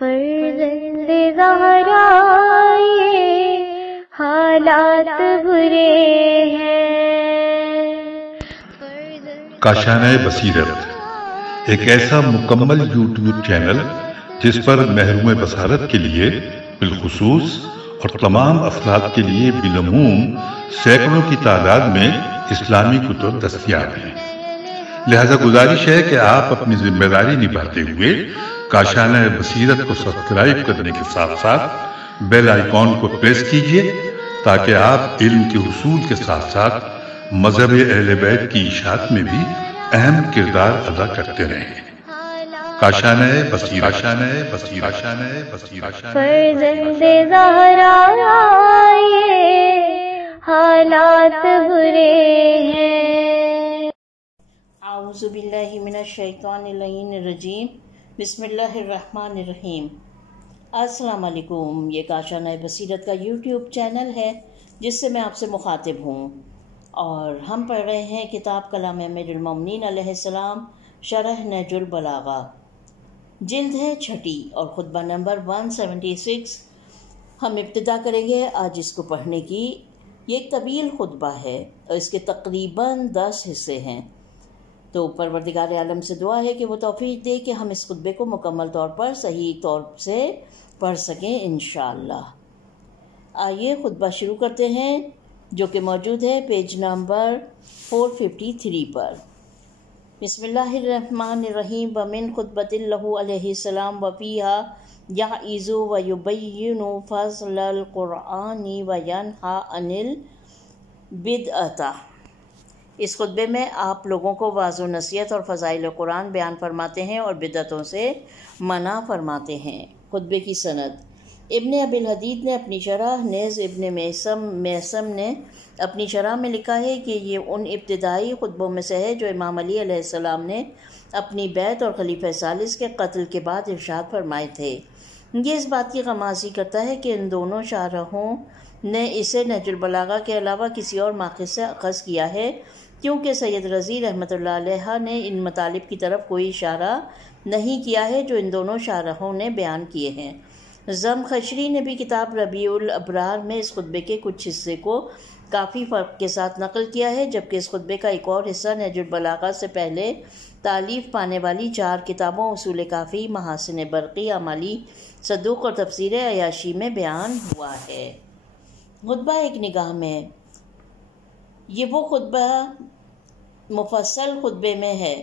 فرزند زہرا یہ حالات برے ہیں۔ کاشانۂ بصیرت ایک ایسا مکمل یوٹیوب چینل جس پر محروم بصارت کے لیے بالخصوص اور تمام افراد کے لیے بالعموم سینکڑوں کی تعداد میں اسلامی کتب دستیاب ہیں۔ لہذا گزارش ہے کہ آپ اپنی ذمہ داری نبھاتے ہوئے کاشانۂ بصیرت کو سبسکرائب کرنے کے ساتھ ساتھ بیل آئیکن کو پریس کیجئے تاکہ آپ علم کے حصول کے ساتھ ساتھ مذہب اہل بیت کی اشاعت میں بھی اہم کردار ادا کرتے رہیں۔ کاشانۂ بصیرت، کاشانۂ بصیرت، کاشانۂ بصیرت۔ فرزند زہرا یہ حالات برے ہیں۔ اعوذ باللہ من الشیطان اللعین الرجیم، بسم اللہ الرحمن الرحیم۔ السلام علیکم، یہ کاشانۂ بصیرت کا یوٹیوب چینل ہے جس سے میں آپ سے مخاطب ہوں، اور ہم پڑھ رہے ہیں کتاب کلام امیر المومنین علیہ السلام شرح نہج البلاغہ، جلد ہے 6 اور خطبہ نمبر 176 ہم ابتدا کریں گے آج اس کو پڑھنے کی۔ یہ ایک طویل خطبہ ہے اور اس کے تقریباً 10 حصے ہیں، تو پروردگار عالم سے دعا ہے کہ وہ توفیق دے کہ ہم اس خطبے کو مکمل طور پر صحیح طور سے پڑھ سکیں انشاءاللہ۔ آئیے خطبہ شروع کرتے ہیں جو کہ موجود ہے پیج نمبر 453 پر۔ بسم اللہ الرحمن الرحیم۔ ومن خطبۃ لہ علیہ السلام وفیہا یعظ ویبین فضل القرآن وینہی عن البدعۃ۔ اس خطبے میں آپ لوگوں کو واعظ و نصیحت اور فضائل قرآن بیان فرماتے ہیں اور بدعتوں سے منع فرماتے ہیں۔ خطبے کی سند: ابن ابی الحدید نے اپنی شرح، نیز ابن میثم نے اپنی شرح میں لکھا ہے کہ یہ ان ابتدائی خطبوں میں سے ہے جو امام علی علیہ السلام نے اپنی بیعت اور خلیفہ ثالث کے قتل کے بعد ارشاد فرمائے تھے۔ یہ اس بات کی غمازی کرتا ہے کہ ان دونوں شارحوں نے اسے نہج البلاغہ کے علاوہ کسی اور ماخذ سے اخذ کیا ہے، کیونکہ سید رضی رحمۃ اللہ علیہ نے ان مطالب کی طرف کوئی اشارہ نہیں کیا ہے جو ان دونوں شارحوں نے بیان کیے ہیں۔ زمخشری نے بھی کتاب ربیع الابرار میں اس خطبے کے کچھ حصے کو کافی فرق کے ساتھ نقل کیا ہے، جبکہ اس خطبے کا ایک اور حصہ نہج البلاغہ سے پہلے تالیف پانے والی 4 کتابوں اصول کافی، محاسن برقی، اعمالی صدوق اور تفسیر عیاشی میں بیان ہوا ہے۔ خطبہ ایک نگاہ میں: یہ وہ خطبہ مفصل خطبے میں ہے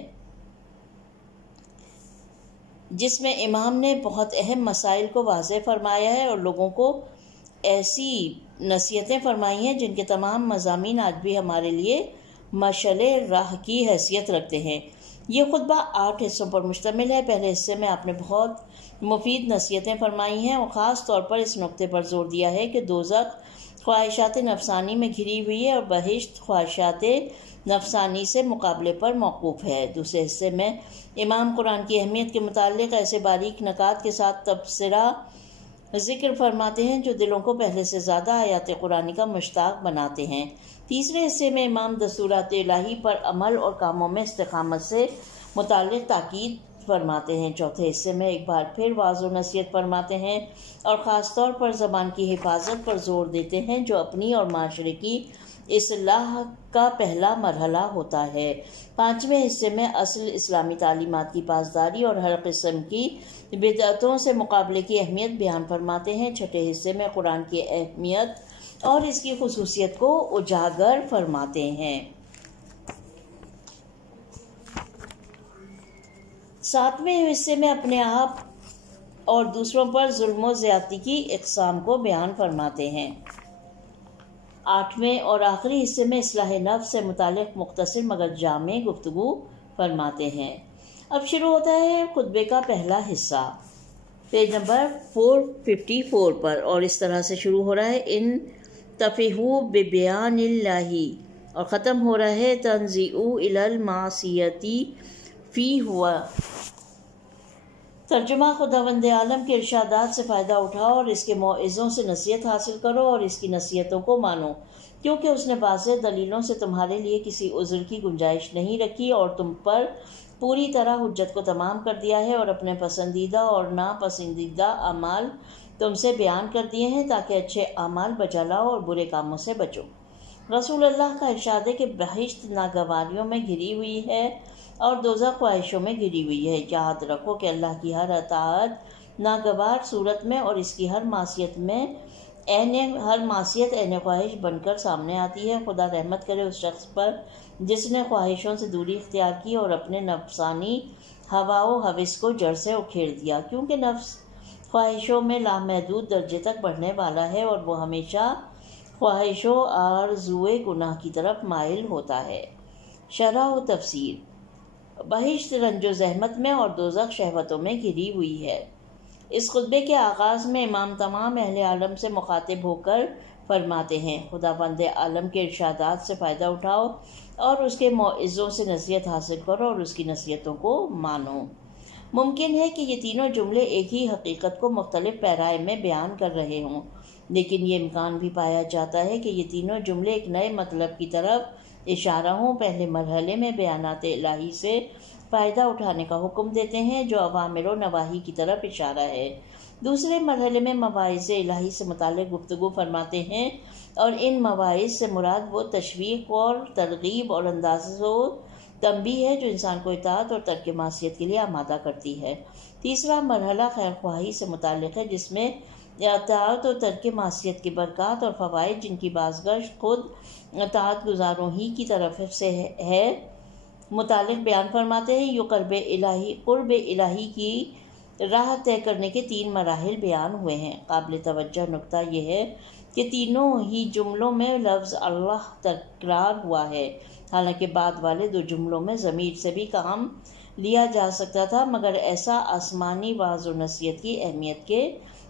جس میں امام نے بہت اہم مسائل کو واضح فرمایا ہے اور لوگوں کو ایسی نصیحتیں فرمائی ہیں جن کے تمام مضامین آج بھی ہمارے لیے مشعل راہ کی حیثیت رکھتے ہیں۔ یہ خطبہ 8 حصوں پر مشتمل ہے۔ پہلے حصے میں آپ نے بہت مفید نصیحتیں فرمائی ہیں اور خاص طور پر اس نقطے پر زور دیا ہے کہ دوزخ خواہشات نفسانی میں گھری ہوئی ہے اور بہشت خواہشات نفسانی سے مقابلے پر موقوف ہے۔ دوسرے حصے میں امام قرآن کی اہمیت کے متعلق ایسے باریک نکات کے ساتھ تبصرہ ذکر فرماتے ہیں جو دلوں کو پہلے سے زیادہ آیات قرآنی کا مشتاق بناتے ہیں۔ تیسرے حصے میں امام دستورات الہی پر عمل اور کاموں میں استقامت سے متعلق تاکید فرماتے ہیں۔ چوتھے حصے میں ایک بار پھر واعظ و نصیحت فرماتے ہیں اور خاص طور پر زبان کی حفاظت پر زور دیتے ہیں جو اپنی اور معاشرے کی اصلاح کا پہلا مرحلہ ہوتا ہے۔ پانچویں حصے میں اصل اسلامی تعلیمات کی پاسداری اور ہر قسم کی بدعتوں سے مقابلے کی اہمیت بیان فرماتے ہیں۔ چھٹے حصے میں قرآن کی اہمیت اور اس کی خصوصیت کو اجاگر فرماتے ہیں۔ ساتویں حصے میں اپنے آپ اور دوسروں پر ظلم و زیادتی کی اقسام کو بیان فرماتے ہیں۔ آٹھویں اور آخری حصے میں اصلاح نفس سے متعلق مختصر مگر جامع گفتگو فرماتے ہیں۔ اب شروع ہوتا ہے خطبے کا پہلا حصہ پیج نمبر 454 پر، اور اس طرح سے شروع ہو رہا ہے: ان تفیہو ببیان اللہ، اور ختم ہو رہا ہے تنزیعو الی المعصیتی فی ہوا۔ ترجمہ: خداوند عالم کے ارشادات سے فائدہ اٹھاؤ اور اس کے موعظوں سے نصیحت حاصل کرو اور اس کی نصیحتوں کو مانو، کیونکہ اس نے واضح دلیلوں سے تمہارے لیے کسی عذر کی گنجائش نہیں رکھی اور تم پر پوری طرح حجت کو تمام کر دیا ہے اور اپنے پسندیدہ اور ناپسندیدہ اعمال تم سے بیان کر دیے ہیں تاکہ اچھے اعمال بجا لاؤ اور برے کاموں سے بچو۔ رسول اللہ کا ارشاد ہے کہ بہشت ناگواریوں میں گھری ہوئی ہے اور دوزخ خواہشوں میں گھری ہوئی ہے۔ یاد رکھو کہ اللہ کی ہر اطاعت ناگوار صورت میں اور اس کی ہر معصیت عین خواہش بن کر سامنے آتی ہے۔ خدا رحمت کرے اس شخص پر جس نے خواہشوں سے دوری اختیار کی اور اپنے نفسانی ہوا و ہوس کو جڑ سے اکھیڑ دیا، کیونکہ نفس خواہشوں میں لامحدود درجے تک بڑھنے والا ہے اور وہ ہمیشہ خواہش و آرزوئے گناہ کی طرف مائل ہوتا ہے۔ شرح و تفسیر۔ بہشت رنج و زحمت میں اور دوزخ شہوتوں میں گھری ہوئی ہے۔ اس خطبے کے آغاز میں امام تمام اہل عالم سے مخاطب ہو کر فرماتے ہیں، خداوند عالم کے ارشادات سے فائدہ اٹھاؤ اور اس کے موعظوں سے نصیحت حاصل کرو اور اس کی نصیحتوں کو مانو۔ ممکن ہے کہ یہ تینوں جملے ایک ہی حقیقت کو مختلف پیرائے میں بیان کر رہے ہوں، لیکن یہ امکان بھی پایا جاتا ہے کہ یہ تینوں جملے ایک نئے مطلب کی طرف اشارہ ہوں۔ پہلے مرحلے میں بیانات الہی سے فائدہ اٹھانے کا حکم دیتے ہیں جو اوامر و نواہی کی طرف اشارہ ہے۔ دوسرے مرحلے میں مواعظ الہی سے متعلق گفتگو فرماتے ہیں اور ان مواعظ سے مراد وہ تشویق اور ترغیب اور انداز و تنبیہ ہے جو انسان کو اطاعت اور ترک معصیت کے لیے آمادہ کرتی ہے۔ تیسرا مرحلہ خیر خواہی سے متعلق ہے جس میں اطاعت اور ترک معصیت کی برکات اور فوائد جن کی بازگشت خود اطاعت گزاروں ہی کی طرف سے ہے متعلق بیان فرماتے ہیں۔ یہ قرب الہی کی راہ طے کرنے کے 3 مراحل بیان ہوئے ہیں۔ قابل توجہ نکتہ یہ ہے کہ تینوں ہی جملوں میں لفظ اللہ تکرار ہوا ہے، حالانکہ بعد والے 2 جملوں میں ضمیر سے بھی کام لیا جا سکتا تھا، مگر ایسا آسمانی وعظ و نصیحت کی اہمیت کے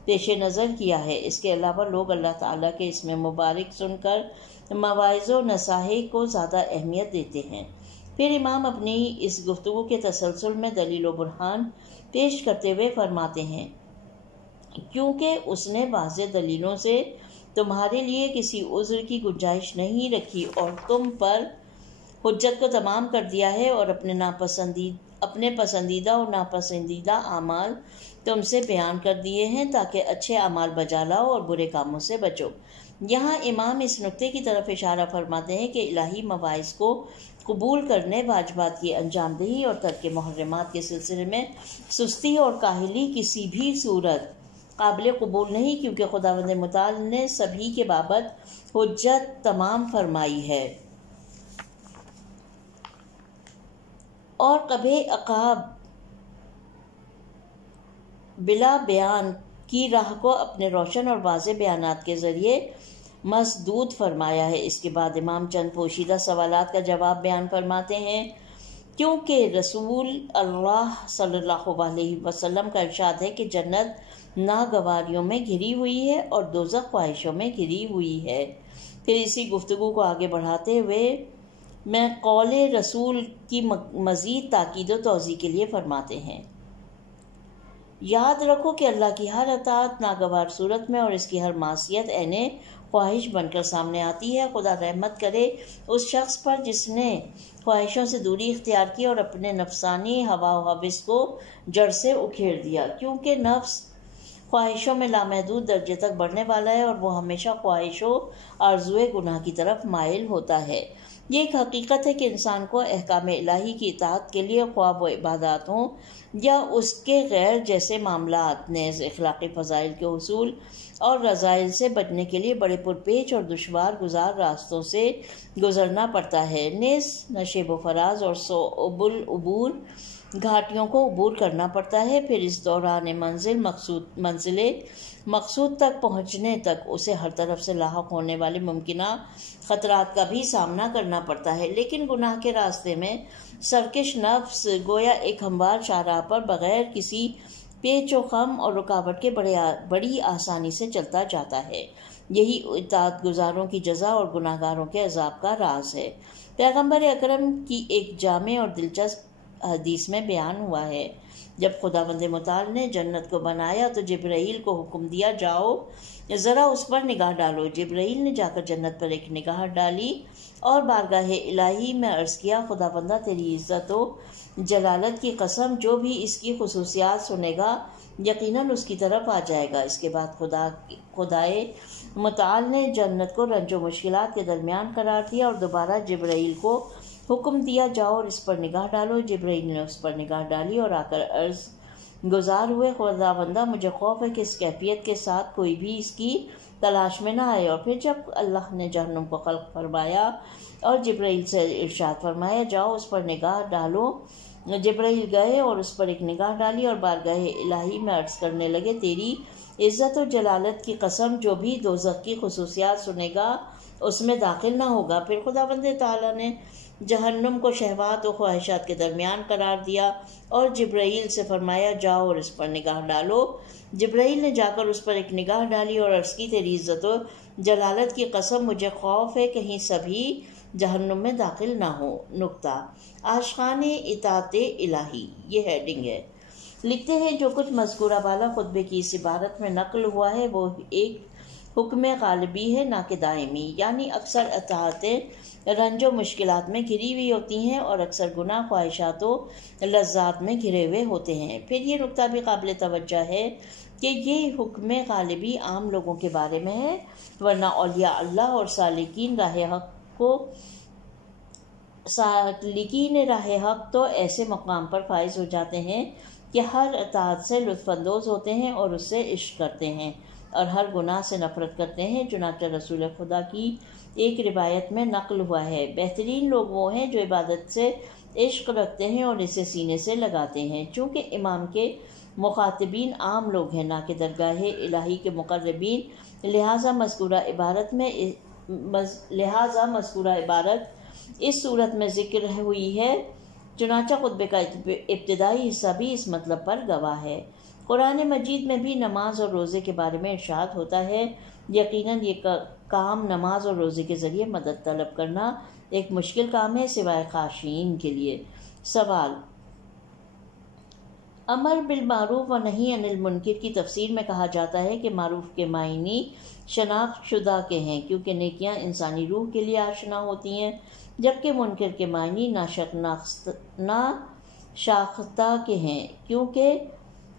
پیش نظر کیا ہے۔ اس کے علاوہ لوگ اللہ تعالیٰ کے اسم مبارک سن کر مواعظ و نصائح کو زیادہ اہمیت دیتے ہیں۔ پھر امام اپنی اس گفتگو کے تسلسل میں دلیل و برہان پیش کرتے ہوئے فرماتے ہیں، کیونکہ اس نے واضح دلیلوں سے تمہارے لیے کسی عذر کی گنجائش نہیں رکھی اور تم پر حجت کو تمام کر دیا ہے اور اپنے پسندیدہ اور ناپسندیدہ اعمال تم سے بیان کر دیے ہیں تاکہ اچھے اعمال بجا لاؤ اور برے کاموں سے بچو۔ یہاں امام اس نکتے کی طرف اشارہ فرماتے ہیں کہ الہی مواعظ کو قبول کرنے، واجبات کی انجام دہی اور ترک محرمات کے سلسلے میں سستی اور کاہلی کسی بھی صورت قابل قبول نہیں، کیونکہ خداوند متعال نے سبھی کے بابت حجت تمام فرمائی ہے اور کبھی عقاب بلا بیان کی راہ کو اپنے روشن اور واضح بیانات کے ذریعے مسدود فرمایا ہے۔ اس کے بعد امام چند پوشیدہ سوالات کا جواب بیان فرماتے ہیں، کیونکہ رسول اللہ صلی اللہ علیہ وسلم کا ارشاد ہے کہ جنت ناگواریوں میں گھری ہوئی ہے اور دوزخ خواہشوں میں گھری ہوئی ہے۔ پھر اسی گفتگو کو آگے بڑھاتے ہوئے میں قول رسول کی مزید تاکید و توضیح کے لیے فرماتے ہیں، یاد رکھو کہ اللہ کی ہر اطاعت ناگوار صورت میں اور اس کی ہر معصیت عین خواہش بن کر سامنے آتی ہے۔ خدا رحمت کرے اس شخص پر جس نے خواہشوں سے دوری اختیار کی اور اپنے نفسانی ہوا و ہوس کو جڑ سے اکھیڑ دیا، کیونکہ نفس خواہشوں میں لامحدود درجے تک بڑھنے والا ہے اور وہ ہمیشہ خواہش و آرزوئے گناہ کی طرف مائل ہوتا ہے۔ یہ ایک حقیقت ہے کہ انسان کو احکام الہی کی اطاعت کے لیے خواہ و عبادات ہوں یا اس کے غیر جیسے معاملات، نیز اخلاقی فضائل کے حصول اور رذائل سے بچنے کے لیے بڑے پرپیچ اور دشوار گزار راستوں سے گزرنا پڑتا ہے، نیز نشیب و فراز اور صعب العبور گھاٹیوں کو عبور کرنا پڑتا ہے۔ پھر اس دوران منزل مقصود تک پہنچنے تک اسے ہر طرف سے لاحق ہونے والے ممکنہ خطرات کا بھی سامنا کرنا پڑتا ہے، لیکن گناہ کے راستے میں سرکش نفس گویا ایک ہموار شاہراہ پر بغیر کسی پیچ و خم اور رکاوٹ کے بڑی آسانی سے چلتا جاتا ہے۔ یہی اطاعت گزاروں کی جزا اور گناہ گاروں کے عذاب کا راز ہے۔ پیغمبر اکرم کی ایک جامع اور دلچسپ حدیث میں بیان ہوا ہے جب خداوند متعال نے جنت کو بنایا تو جبرائیل کو حکم دیا جاؤ ذرا اس پر نگاہ ڈالو۔ جبرائیل نے جا کر جنت پر ایک نگاہ ڈالی اور بارگاہ الہی میں عرض کیا، خداوندہ تیری عزت و جلالت کی قسم، جو بھی اس کی خصوصیات سنے گا یقیناً اس کی طرف آ جائے گا۔ اس کے بعد خدائے متعال نے جنت کو رنج و مشکلات کے درمیان قرار دیا اور دوبارہ جبرائیل کو حکم دیا جاؤ اور اس پر نگاہ ڈالو۔ جبرائیل نے اس پر نگاہ ڈالی اور آ کر عرض گزار ہوئے، خداوندہ مجھے خوف ہے کہ اس کیفیت کے ساتھ کوئی بھی اس کی تلاش میں نہ آئے۔ اور پھر جب اللہ نے جہنم کو خلق فرمایا اور جبرائیل سے ارشاد فرمایا جاؤ اس پر نگاہ ڈالو، جبرائیل گئے اور اس پر ایک نگاہ ڈالی اور بارگاہ الہی میں عرض کرنے لگے، تیری عزت و جلالت کی قسم، جو بھی دوزخ کی خصوصیات سنے گا اس میں داخل نہ ہوگا۔ پھر خداوند تعالیٰ نے جہنم کو شہوات و خواہشات کے درمیان قرار دیا اور جبرائیل سے فرمایا جاؤ اور اس پر نگاہ ڈالو۔ جبرائیل نے جا کر اس پر ایک نگاہ ڈالی اور عرض کی، تیری عزت و جلالت کی قسم، مجھے خوف ہے کہیں سبھی جہنم میں داخل نہ ہو۔ نقطہ عاشقان اطاعت الہی، یہ ہیڈنگ ہے۔ لکھتے ہیں، جو کچھ مذکورہ بالا خطبے کی اس عبارت میں نقل ہوا ہے وہ ایک حکم غالبی ہے نہ کہ دائمی، یعنی اکثر اطاعتیں رنج و مشکلات میں گھری ہوئی ہوتی ہیں اور اکثر گناہ، خواہشات و لذات میں گھرے ہوئے ہوتے ہیں۔ پھر یہ نقطہ بھی قابل توجہ ہے کہ یہ حکم غالبی عام لوگوں کے بارے میں ہے، ورنہ اولیاء اللہ اور سالکین راہ حق تو ایسے مقام پر فائز ہو جاتے ہیں کہ ہر اطاعت سے لطف اندوز ہوتے ہیں اور اس سے عشق کرتے ہیں اور ہر گناہ سے نفرت کرتے ہیں۔ چنانچہ رسول خدا کی ایک روایت میں نقل ہوا ہے، بہترین لوگ وہ ہیں جو عبادت سے عشق رکھتے ہیں اور اسے سینے سے لگاتے ہیں۔ چونکہ امام کے مخاطبین عام لوگ ہیں نہ کہ درگاہ الہی کے مقربین، لہذا مذکورہ عبارت اس صورت میں ذکر ہوئی ہے۔ چنانچہ خطبے کا ابتدائی حصہ بھی اس مطلب پر گواہ ہے۔ قرآن مجید میں بھی نماز اور روزے کے بارے میں ارشاد ہوتا ہے، یقیناً یہ کام نماز اور روزے کے ذریعے مدد طلب کرنا ایک مشکل کام ہے سوائے خاشعین کے لیے۔ سوال: امر بالمعروف و نہی عن المنکر کی تفسیر میں کہا جاتا ہے کہ معروف کے معنی شناخت شدہ کے ہیں کیونکہ نیکیاں انسانی روح کے لیے آشنا ہوتی ہیں، جبکہ منکر کے معنی ناشاختہ کے ہیں کیونکہ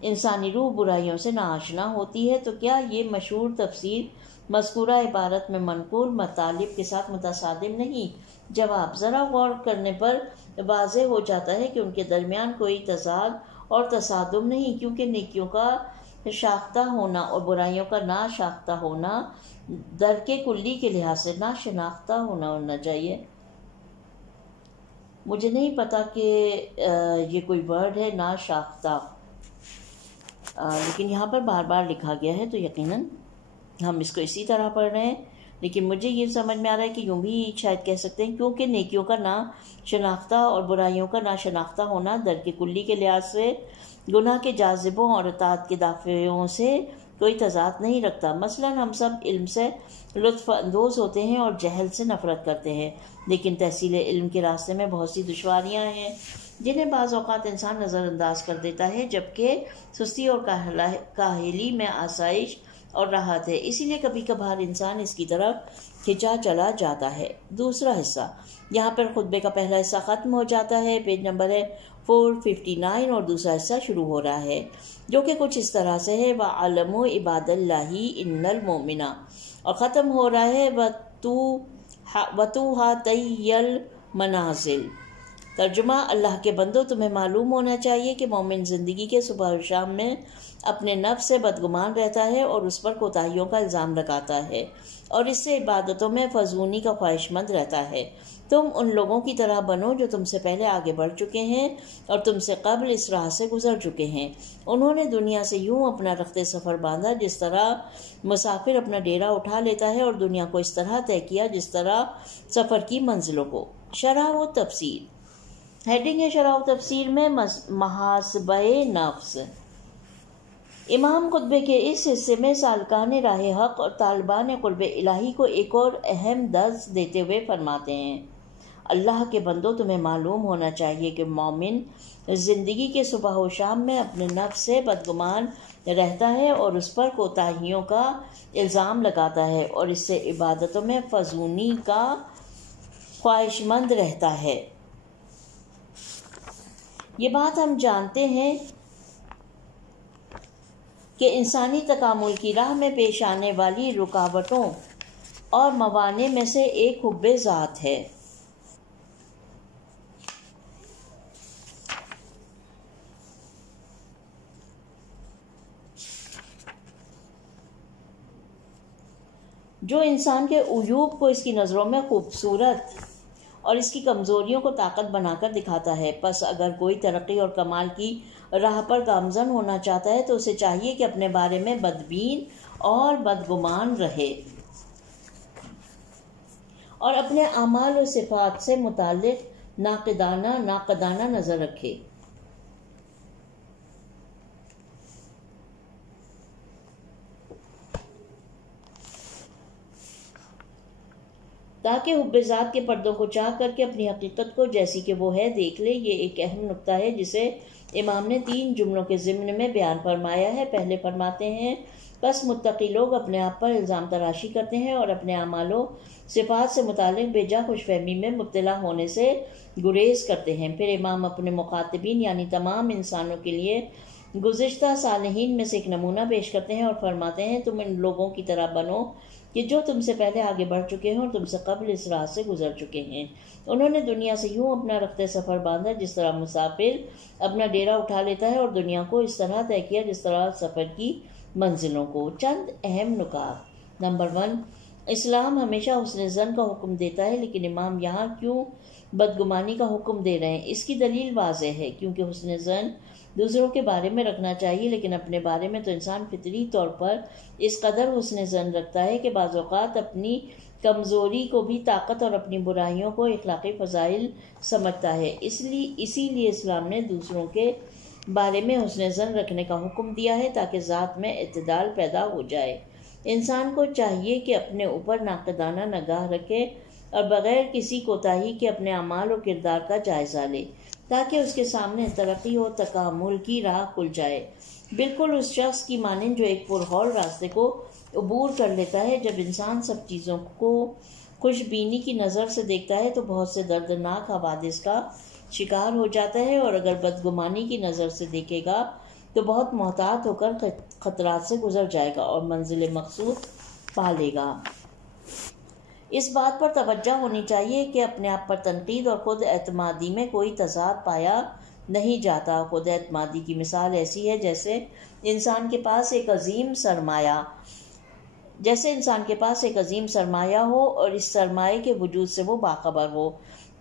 انسانی روح برائیوں سے ناآشنا ہوتی ہے۔ تو کیا یہ مشہور تفسیر مذکورہ عبارت میں منقول مطالب کے ساتھ متصادم نہیں؟ جواب: ذرا غور کرنے پر واضح ہو جاتا ہے کہ ان کے درمیان کوئی تضاد اور تصادم نہیں، کیونکہ نیکیوں کا شاختہ ہونا اور برائیوں کا ناشاختہ ہونا درک کلی کے لحاظ سے ناشناختہ ہونا چاہیے۔ مجھے نہیں پتا کہ یہ کوئی ورڈ ہے ناشاختہ، لیکن یہاں پر بار بار لکھا گیا ہے تو یقیناً ہم اس کو اسی طرح پڑھ رہے ہیں، لیکن مجھے یہ سمجھ میں آ رہا ہے کہ یوں بھی شاید کہہ سکتے ہیں کیونکہ نیکیوں کا نا شناختہ اور برائیوں کا نا شناختہ ہونا درک کلی کے لحاظ سے گناہ کے جاذبوں اور اطاعت کے دافعوں سے کوئی تضاد نہیں رکھتا۔ مثلا ہم سب علم سے لطف اندوز ہوتے ہیں اور جہل سے نفرت کرتے ہیں، لیکن تحصیل علم کے راستے میں بہت سی دشواریاں ہیں جنہیں بعض اوقات انسان نظر انداز کر دیتا ہے، جبکہ سستی اور کاہلی میں آسائش اور راحت ہے، اسی لیے کبھی کبھار انسان اس کی طرف کھنچا چلا جاتا ہے۔ دوسرا حصہ، یہاں پر خطبے کا پہلا حصہ ختم ہو جاتا ہے، پیج نمبر ہے 459 اور دوسرا حصہ شروع ہو رہا ہے جو کہ کچھ اس طرح سے ہے، وَعَلَمُوا عِبَادَ اللَّهِ إِنَّ الْمُؤْمِنَ، اور ختم ہو رہا ہے وَتُوحَتَيَّ الْمَنَازِلِ۔ ترجمہ: اللہ کے بندو، تمہیں معلوم ہونا چاہیے کہ مومن زندگی کے صبح و شام میں اپنے نفس سے بدگمان رہتا ہے اور اس پر کوتاہیوں کا الزام لگاتا ہے اور اس سے عبادتوں میں فضونی کا خواہش مند رہتا ہے۔ تم ان لوگوں کی طرح بنو جو تم سے پہلے آگے بڑھ چکے ہیں اور تم سے قبل اس راہ سے گزر چکے ہیں۔ انہوں نے دنیا سے یوں اپنا رخت سفر باندھا جس طرح مسافر اپنا ڈیرا اٹھا لیتا ہے، اور دنیا کو اس طرح طے کیا جس طرح سفر کی منزلوں کو۔ شرح و تفسیر، ہیڈنگ ہے شرح و تفسیر میں محاسبہ نفس۔ امام خطبے کے اس حصے میں سالکان راہ حق اور طالبان قرب الہی کو ایک اور اہم درس دیتے ہوئے فرماتے ہیں، اللہ کے بندوں، تمہیں معلوم ہونا چاہیے کہ مومن زندگی کے صبح و شام میں اپنے نفس سے بدگمان رہتا ہے اور اس پر کوتاہیوں کا الزام لگاتا ہے اور اس سے عبادتوں میں فضونی کا خواہش مند رہتا ہے۔ یہ بات ہم جانتے ہیں کہ انسانی تکامل کی راہ میں پیش آنے والی رکاوٹوں اور موانع میں سے ایک حب ذات ہے۔ جو انسان کے عیوب کو اس کی نظروں میں خوبصورت اور اس کی کمزوریوں کو طاقت بنا کر دکھاتا ہے۔ پس اگر کوئی ترقی اور کمال کی راہ پر گامزن ہونا چاہتا ہے تو اسے چاہیے کہ اپنے بارے میں بدبین اور بدگمان رہے اور اپنے اعمال و صفات سے متعلق ناقدانہ نظر رکھے۔ تاکہ حب ذات کے پردوں کو چاک کر کے اپنی حقیقت کو جیسی کہ وہ ہے دیکھ لے۔ یہ ایک اہم نقطہ ہے جسے امام نے 3 جملوں کے ضمن میں بیان فرمایا ہے۔ پہلے فرماتے ہیں پس متقی لوگ اپنے آپ پر الزام تراشی کرتے ہیں اور اپنے اعمال و صفات سے متعلق بے جا خوش فہمی میں مبتلا ہونے سے گریز کرتے ہیں۔ پھر امام اپنے مخاطبین یعنی تمام انسانوں کے لیے گزشتہ صالحین میں سے ایک نمونہ پیش کرتے ہیں اور فرماتے ہیں تم ان لوگوں کی طرح بنو کہ جو تم سے پہلے آگے بڑھ چکے ہیں اور تم سے قبل اس راہ سے گزر چکے ہیں۔ انہوں نے دنیا سے یوں اپنا رخت سفر باندھا جس طرح مسافر اپنا ڈیرا اٹھا لیتا ہے اور دنیا کو اس طرح طے کیا جس طرح سفر کی منزلوں کو۔ چند اہم نکات۔ نمبر 1، اسلام ہمیشہ حسن ظن کا حکم دیتا ہے، لیکن امام یہاں کیوں بدگمانی کا حکم دے رہے ہیں؟ اس کی دلیل واضح ہے، کیونکہ حسن ظن دوسروں کے بارے میں رکھنا چاہیے، لیکن اپنے بارے میں تو انسان فطری طور پر اس قدر حسن ظن رکھتا ہے کہ بعض اوقات اپنی کمزوری کو بھی طاقت اور اپنی برائیوں کو اخلاقی فضائل سمجھتا ہے۔ اسی لیے اسلام نے دوسروں کے بارے میں حسن ظن رکھنے کا حکم دیا ہے تاکہ ذات میں اعتدال پیدا ہو جائے۔ انسان کو چاہیے کہ اپنے اوپر ناقدانہ نگاہ رکھے اور بغیر کسی کوتاہی کے اپنے اعمال و کردار کا جائزہ لے تاکہ اس کے سامنے ترقی و تکامل کی راہ کھل جائے، بالکل اس شخص کی مانند جو ایک پرہول راستے کو عبور کر لیتا ہے۔ جب انسان سب چیزوں کو خوش بینی کی نظر سے دیکھتا ہے تو بہت سے دردناک حوادث کا شکار ہو جاتا ہے، اور اگر بدگمانی کی نظر سے دیکھے گا تو بہت محتاط ہو کر خطرات سے گزر جائے گا اور منزل مقصود پا لے گا۔ اس بات پر توجہ ہونی چاہیے کہ اپنے آپ پر تنقید اور خود اعتمادی میں کوئی تضاد پایا نہیں جاتا۔ خود اعتمادی کی مثال ایسی ہے جیسے انسان کے پاس ایک عظیم سرمایہ ہو اور اس سرمایہ کے وجود سے وہ باخبر ہو،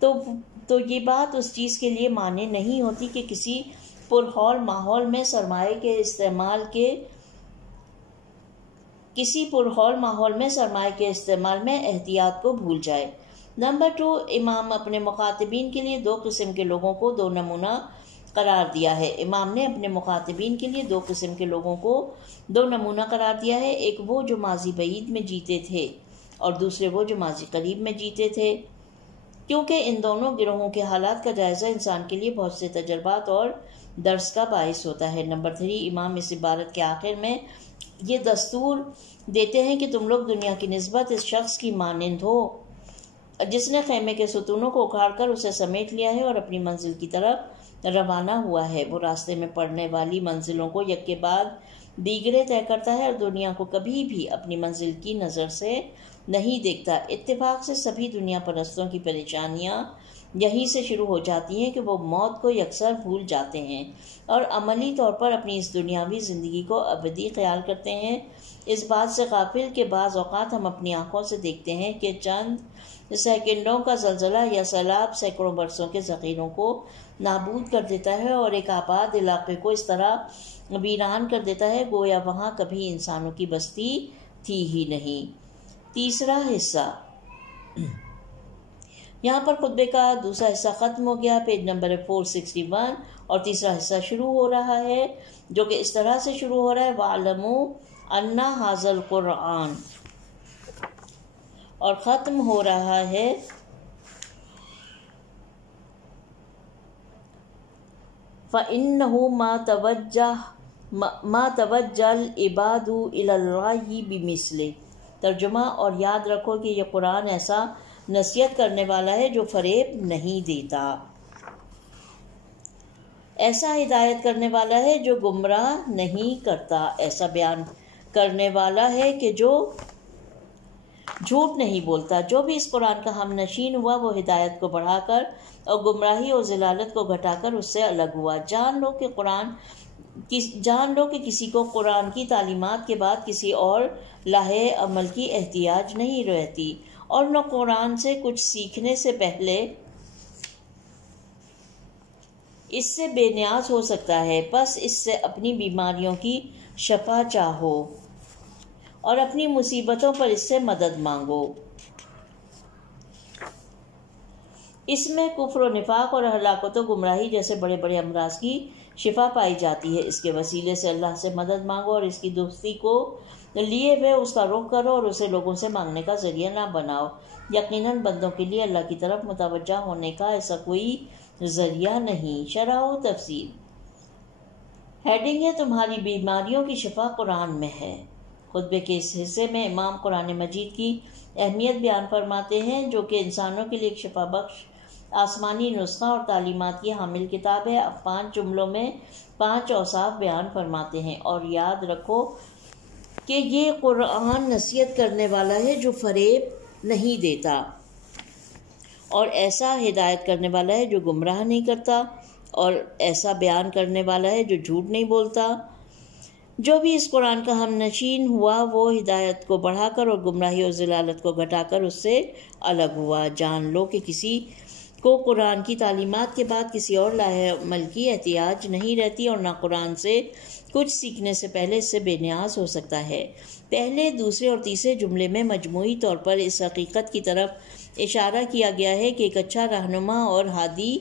تو یہ بات اس چیز کے لیے معنی نہیں ہوتی کہ کسی پرہول ماحول میں سرمایہ کے استعمال میں احتیاط کو بھول جائے۔ نمبر 2، امام اپنے مخاطبین کے لیے 2 قسم کے لوگوں کو 2 نمونہ قرار دیا ہے۔ امام نے اپنے مخاطبین کے لیے 2 قسم کے لوگوں کو 2 نمونہ قرار دیا ہے، ایک وہ جو ماضی بعید میں جیتے تھے اور دوسرے وہ جو ماضی قریب میں جیتے تھے، کیونکہ ان دونوں گروہوں کے حالات کا جائزہ انسان کے لیے بہت سے تجربات اور درس کا باعث ہوتا ہے۔ نمبر 3، امام اس عبارت کے آخر میں یہ دستور دیتے ہیں کہ تم لوگ دنیا کی نسبت اس شخص کی مانند ہو جس نے خیمے کے ستونوں کو اکھاڑ کر اسے سمیٹ لیا ہے اور اپنی منزل کی طرف روانہ ہوا ہے۔ وہ راستے میں پڑنے والی منزلوں کو یک کے بعد دیگرے طے کرتا ہے اور دنیا کو کبھی بھی اپنی منزل کی نظر سے نہیں دیکھتا۔ اتفاق سے سبھی دنیا پرستوں کی پریشانیاں یہیں سے شروع ہو جاتی ہیں کہ وہ موت کو یکسر بھول جاتے ہیں اور عملی طور پر اپنی اس دنیاوی زندگی کو ابدی خیال کرتے ہیں، اس بات سے غافل کہ بعض اوقات ہم اپنی آنکھوں سے دیکھتے ہیں کہ چند سیکنڈوں کا زلزلہ یا سیلاب سینکڑوں برسوں کے ذخیروں کو نابود کر دیتا ہے اور ایک آباد علاقے کو اس طرح ویران کر دیتا ہے گویا وہاں کبھی انسانوں کی بستی تھی ہی نہیں۔ تیسرا حصہ، یہاں پر خطبے کا دوسرا حصہ ختم ہو گیا۔ پیج نمبر 461 اور تیسرا حصہ شروع ہو رہا ہے، جو کہ اس طرح سے شروع ہو رہا ہے وَاعْلَمُوا أَنَّ هَذَا الْقُرْآنَ، اور ختم ہو رہا ہے فَإِنَّهُ مَا تَوَجَّهَ الْعِبَادُ إِلَى اللَّهِ بِمِثْلِهِ۔ ترجمہ، اور یاد رکھو کہ یہ قرآن ایسا نصیحت کرنے والا ہے جو فریب نہیں دیتا، ایسا ہدایت کرنے والا ہے جو گمراہ نہیں کرتا، ایسا بیان کرنے والا ہے کہ جو جھوٹ نہیں بولتا۔ جو بھی اس قرآن کا ہم نشین ہوا وہ ہدایت کو بڑھا کر اور گمراہی اور ضلالت کو گھٹا کر اس سے الگ ہوا۔ جان لو کہ کسی کو قرآن کی تعلیمات کے بعد کسی اور لاہے عمل کی احتیاج نہیں رہتی، اور نہ قرآن سے کچھ سیکھنے سے پہلے اس سے بے نیاز ہو سکتا ہے۔ پس اس سے اپنی بیماریوں کی شفا چاہو اور اپنی مصیبتوں پر اس سے مدد مانگو۔ اس میں کفر و نفاق اور ہلاکت و گمراہی جیسے بڑے بڑے امراض کی شفا پائی جاتی ہے۔ اس کے وسیلے سے اللہ سے مدد مانگو اور اس کی دوستی کو لیے ہوئے اس کا رخ کرو اور اسے لوگوں سے مانگنے کا ذریعہ نہ بناؤ۔ یقیناً بندوں کے لیے اللہ کی طرف متوجہ ہونے کا ایسا کوئی ذریعہ نہیں۔ شرح و تفسیر۔ ہیڈنگ ہے تمہاری بیماریوں کی شفا قرآن میں ہے۔ خطبے کے اس حصے میں امام قرآن مجید کی اہمیت بیان فرماتے ہیں، جو کہ انسانوں کے لیے ایک شفا بخش آسمانی نسخہ اور تعلیمات کی حامل کتاب ہے۔ اب 5 جملوں میں 5 اوصاف بیان فرماتے ہیں، اور یاد رکھو کہ یہ قرآن نصیحت کرنے والا ہے جو فریب نہیں دیتا، اور ایسا ہدایت کرنے والا ہے جو گمراہ نہیں کرتا، اور ایسا بیان کرنے والا ہے جو جھوٹ نہیں بولتا۔ جو بھی اس قرآن کا ہم نشین ہوا وہ ہدایت کو بڑھا کر اور گمراہی اور ضلالت کو گھٹا کر اس سے الگ ہوا۔ جان لو کہ کسی کو قرآن کی تعلیمات کے بعد کسی اور لاہے عمل کی احتیاج نہیں رہتی، اور نہ قرآن سے کچھ سیکھنے سے پہلے اس سے بے نیاز ہو سکتا ہے۔ پہلے، دوسرے اور تیسرے جملے میں مجموعی طور پر اس حقیقت کی طرف اشارہ کیا گیا ہے کہ ایک اچھا رہنما اور ہادی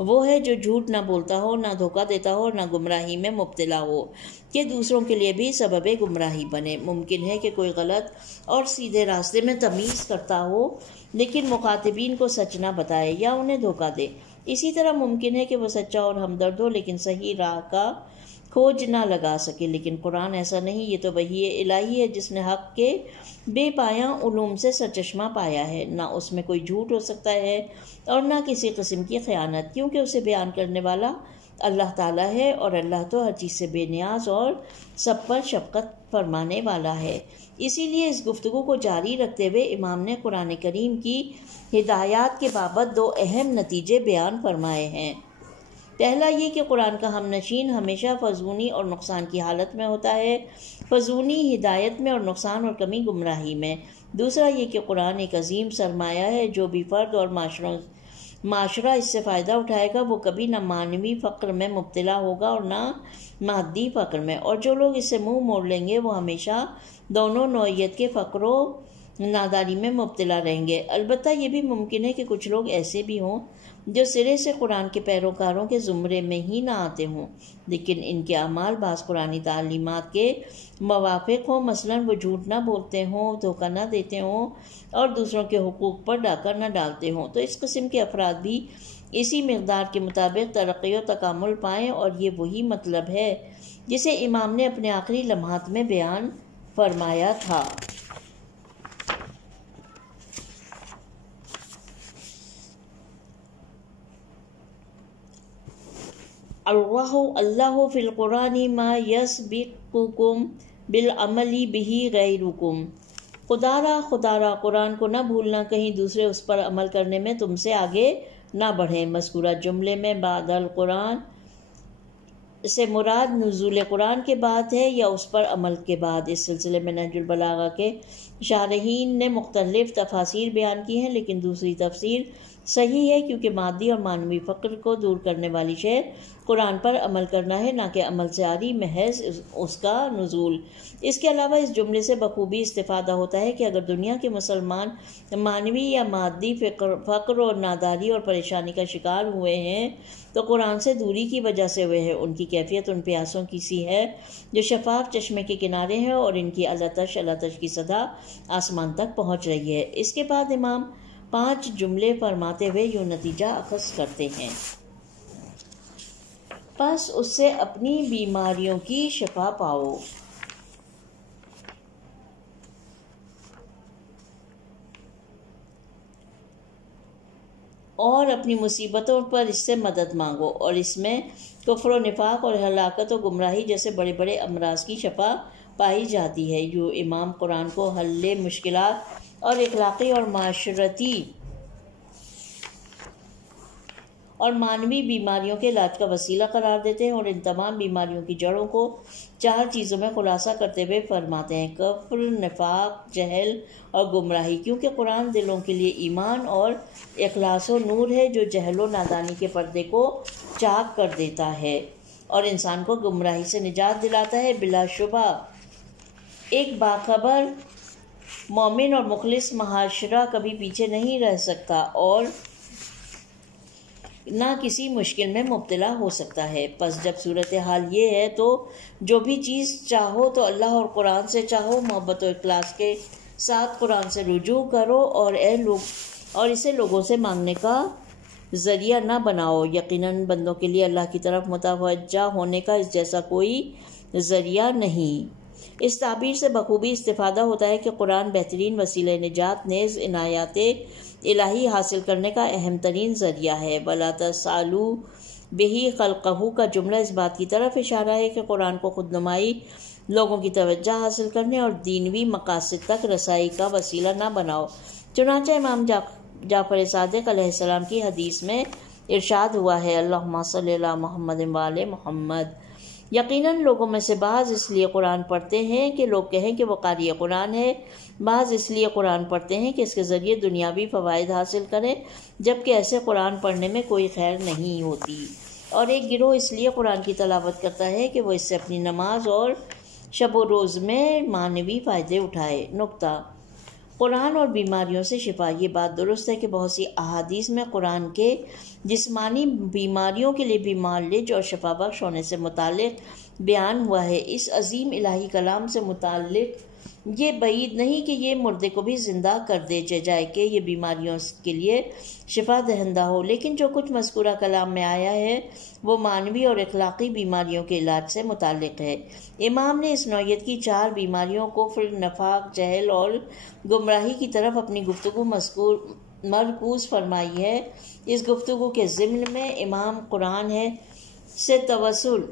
وہ ہے جو جھوٹ نہ بولتا ہو، نہ دھوکہ دیتا ہو، نہ گمراہی میں مبتلا ہو کہ دوسروں کے لیے بھی سبب گمراہی بنے۔ ممکن ہے کہ کوئی غلط اور سیدھے راستے میں تمیز کرتا ہو لیکن مخاطبین کو سچ نہ بتائے یا انہیں دھوکہ دے۔ اسی طرح ممکن ہے کہ وہ سچا اور ہمدرد ہو لیکن صحیح راہ کا کھوج نہ لگا سکے۔ لیکن قرآن ایسا نہیں، یہ تو وحی الہی ہے جس نے حق کے بے پایاں علوم سے سرچشمہ پایا ہے۔ نہ اس میں کوئی جھوٹ ہو سکتا ہے اور نہ کسی قسم کی خیانت، کیونکہ اسے بیان کرنے والا اللہ تعالیٰ ہے، اور اللہ تو ہر چیز سے بے نیاز اور سب پر شفقت فرمانے والا ہے۔ اسی لیے اس گفتگو کو جاری رکھتے ہوئے امام نے قرآن کریم کی ہدایات کے بابت 2 اہم نتیجے بیان فرمائے ہیں۔ پہلا یہ کہ قرآن کا ہم نشین ہمیشہ فضونی اور نقصان کی حالت میں ہوتا ہے، فضونی ہدایت میں اور نقصان اور کمی گمراہی میں۔ دوسرا یہ کہ قرآن ایک عظیم سرمایہ ہے، جو بھی فرد اور معاشرہ اس سے فائدہ اٹھائے گا وہ کبھی نہ معنوی فقر میں مبتلا ہوگا اور نہ مادی فقر میں، اور جو لوگ اس سے منہ موڑ لیں گے وہ ہمیشہ دونوں نوعیت کے فقر و ناداری میں مبتلا رہیں گے۔ البتہ یہ بھی ممکن ہے کہ کچھ لوگ ایسے بھی ہوں جو سرے سے قرآن کے پیروکاروں کے زمرے میں ہی نہ آتے ہوں، لیکن ان کے اعمال بعض قرآنی تعلیمات کے موافق ہوں، مثلاً وہ جھوٹ نہ بولتے ہوں، دھوکہ نہ دیتے ہوں اور دوسروں کے حقوق پر ڈاکہ نہ ڈالتے ہوں۔ تو اس قسم کے افراد بھی اسی مقدار کے مطابق ترقی و تکامل پائیں، اور یہ وہی مطلب ہے جسے امام نے اپنے آخری لمحات میں بیان فرمایا تھا۔ اللہ فی القرآن ما یسبقکم بالعمل بہ غیرکم۔ خدا را قرآن کو نہ بھولنا، کہیں دوسرے اس پر عمل کرنے میں تم سے آگے نہ بڑھیں۔ مذکورہ جملے میں بعد القرآن سے مراد نزول قرآن کے بعد ہے یا اس پر عمل کے بعد؟ اس سلسلے میں نہج البلاغہ کے شارحین نے مختلف تفاسیر بیان کی ہیں، لیکن دوسری تفسیر صحیح ہے، کیونکہ مادی اور معنوی فقر کو دور کرنے والی شے قرآن پر عمل کرنا ہے، نہ کہ عمل سے عاری محض اس کا نزول۔ اس کے علاوہ اس جملے سے بخوبی استفادہ ہوتا ہے کہ اگر دنیا کے مسلمان معنوی یا مادی فقر اور ناداری اور پریشانی کا شکار ہوئے ہیں تو قرآن سے دوری کی وجہ سے ہوئے ہیں۔ ان کی کیفیت ان پیاسوں کی سی ہے جو شفاف چشمے کے کنارے ہیں، اور ان کی علتش کی صدا آسمان تک پہنچ رہی ہے۔ اس کے بعد امام 5 جملے فرماتے ہوئے یوں نتیجہ اخذ کرتے ہیں۔ پس اس سے اپنی بیماریوں کی شفا پاؤ۔ اور اپنی مصیبتوں پر اس سے مدد مانگو، اور اس میں کفر و نفاق اور ہلاکت و گمراہی جیسے بڑے بڑے امراض کی شفا پائی جاتی ہے۔ یوں امام قرآن کو حل مشکلات اور اخلاقی اور معاشرتی اور معنوی بیماریوں کے علاج کا وسیلہ قرار دیتے ہیں، اور ان تمام بیماریوں کی جڑوں کو 4 چیزوں میں خلاصہ کرتے ہوئے فرماتے ہیں: کفر، نفاق، جہل اور گمراہی، کیونکہ قرآن دلوں کے لیے ایمان اور اخلاص و نور ہے جو جہل و نادانی کے پردے کو چاک کر دیتا ہے اور انسان کو گمراہی سے نجات دلاتا ہے۔ بلا شبہ ایک باخبر مومن اور مخلص معاشرہ کبھی پیچھے نہیں رہ سکتا اور نہ کسی مشکل میں مبتلا ہو سکتا ہے۔ پس جب صورتحال یہ ہے تو جو بھی چیز چاہو تو اللہ اور قرآن سے چاہو، محبت و اخلاص کے ساتھ قرآن سے رجوع کرو اور اسے لوگوں سے مانگنے کا ذریعہ نہ بناؤ۔ یقیناً بندوں کے لیے اللہ کی طرف متوجہ ہونے کا اس جیسا کوئی ذریعہ نہیں۔ اس تعبیر سے بخوبی استفادہ ہوتا ہے کہ قرآن بہترین وسیلہ نجات نیز عنایات الہی حاصل کرنے کا اہم ترین ذریعہ ہے۔ وَلَا تَسْأَلُوا بِهِ خَلْقَهُ کا جملہ اس بات کی طرف اشارہ ہے کہ قرآن کو خود نمائی لوگوں کی توجہ حاصل کرنے اور دینوی مقاصد تک رسائی کا وسیلہ نہ بناؤ۔ چنانچہ امام جعفر صادق علیہ السلام کی حدیث میں ارشاد ہوا ہے: اللہم صلی علی محمد وآل محمد۔ یقیناً لوگوں میں سے بعض اس لیے قرآن پڑھتے ہیں کہ لوگ کہیں کہ وہ قاری قرآن ہے، بعض اس لیے قرآن پڑھتے ہیں کہ اس کے ذریعے دنیاوی فوائد حاصل کریں، جبکہ ایسے قرآن پڑھنے میں کوئی خیر نہیں ہوتی، اور ایک گروہ اس لیے قرآن کی تلاوت کرتا ہے کہ وہ اس سے اپنی نماز اور شب و روز میں معنوی فائدے اٹھائے۔ نکتہ: قرآن اور بیماریوں سے شفا۔ یہ بات درست ہے کہ بہت سی احادیث میں قرآن کے جسمانی بیماریوں کے لیے بھی معالج اور شفا بخش ہونے سے متعلق بیان ہوا ہے۔ اس عظیم الہی کلام سے متعلق یہ بعید نہیں کہ یہ مردے کو بھی زندہ کر دے جائے کہ یہ بیماریوں کے لیے شفا دہندہ ہو، لیکن جو کچھ مذکورہ کلام میں آیا ہے وہ معنوی اور اخلاقی بیماریوں کے علاج سے متعلق ہے۔ امام نے اس نوعیت کی 4 بیماریوں کفر، نفاق، جہل اور گمراہی کی طرف اپنی گفتگو مرکوز فرمائی ہے۔ اس گفتگو کے ضمن میں امام قرآن سے توسل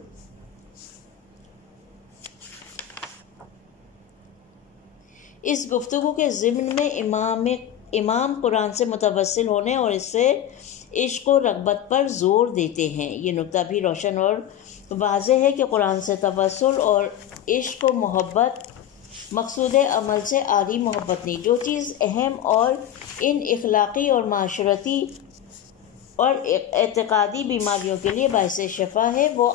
اس گفتگو کے ضمن میں امام قرآن سے متوسل ہونے اور اس سے عشق و رغبت پر زور دیتے ہیں۔ یہ نکتہ بھی روشن اور واضح ہے کہ قرآن سے توسل اور عشق و محبت مقصود عمل سے عاری محبت نہیں۔ جو چیز اہم اور ان اخلاقی اور معاشرتی اور اعتقادی بیماریوں کے لیے باعث شفا ہے وہ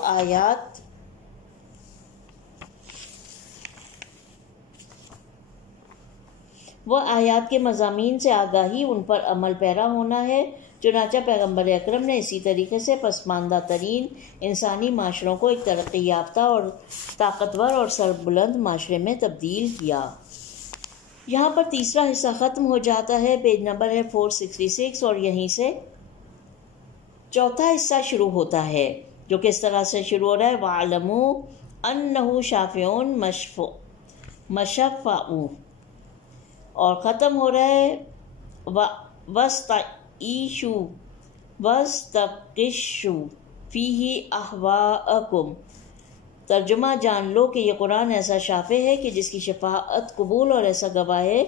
آیات کے مضامین سے آگاہی، ان پر عمل پیرا ہونا ہے۔ چنانچہ پیغمبر اکرم نے اسی طریقے سے پسماندہ ترین انسانی معاشروں کو ایک ترقی یافتہ اور طاقتور اور سربلند معاشرے میں تبدیل کیا۔ یہاں پر تیسرا حصہ ختم ہو جاتا ہے، پیج نمبر ہے 466، اور یہیں سے چوتھا حصہ شروع ہوتا ہے، جو کس طرح سے شروع ہو رہا ہے: وَاعْلَمُوا أَنَّهُ شَافِعٌ مَشَفَّعُ، اور ختم ہو رہا ہے وَاسْتَعِيشُوا وَاسْتَقِشُوا فِيهِ أَهْوَاءَكُمْ۔ ترجمہ: جان لو کہ یہ قرآن ایسا شافع ہے کہ جس کی شفاعت قبول، اور ایسا گواہ ہے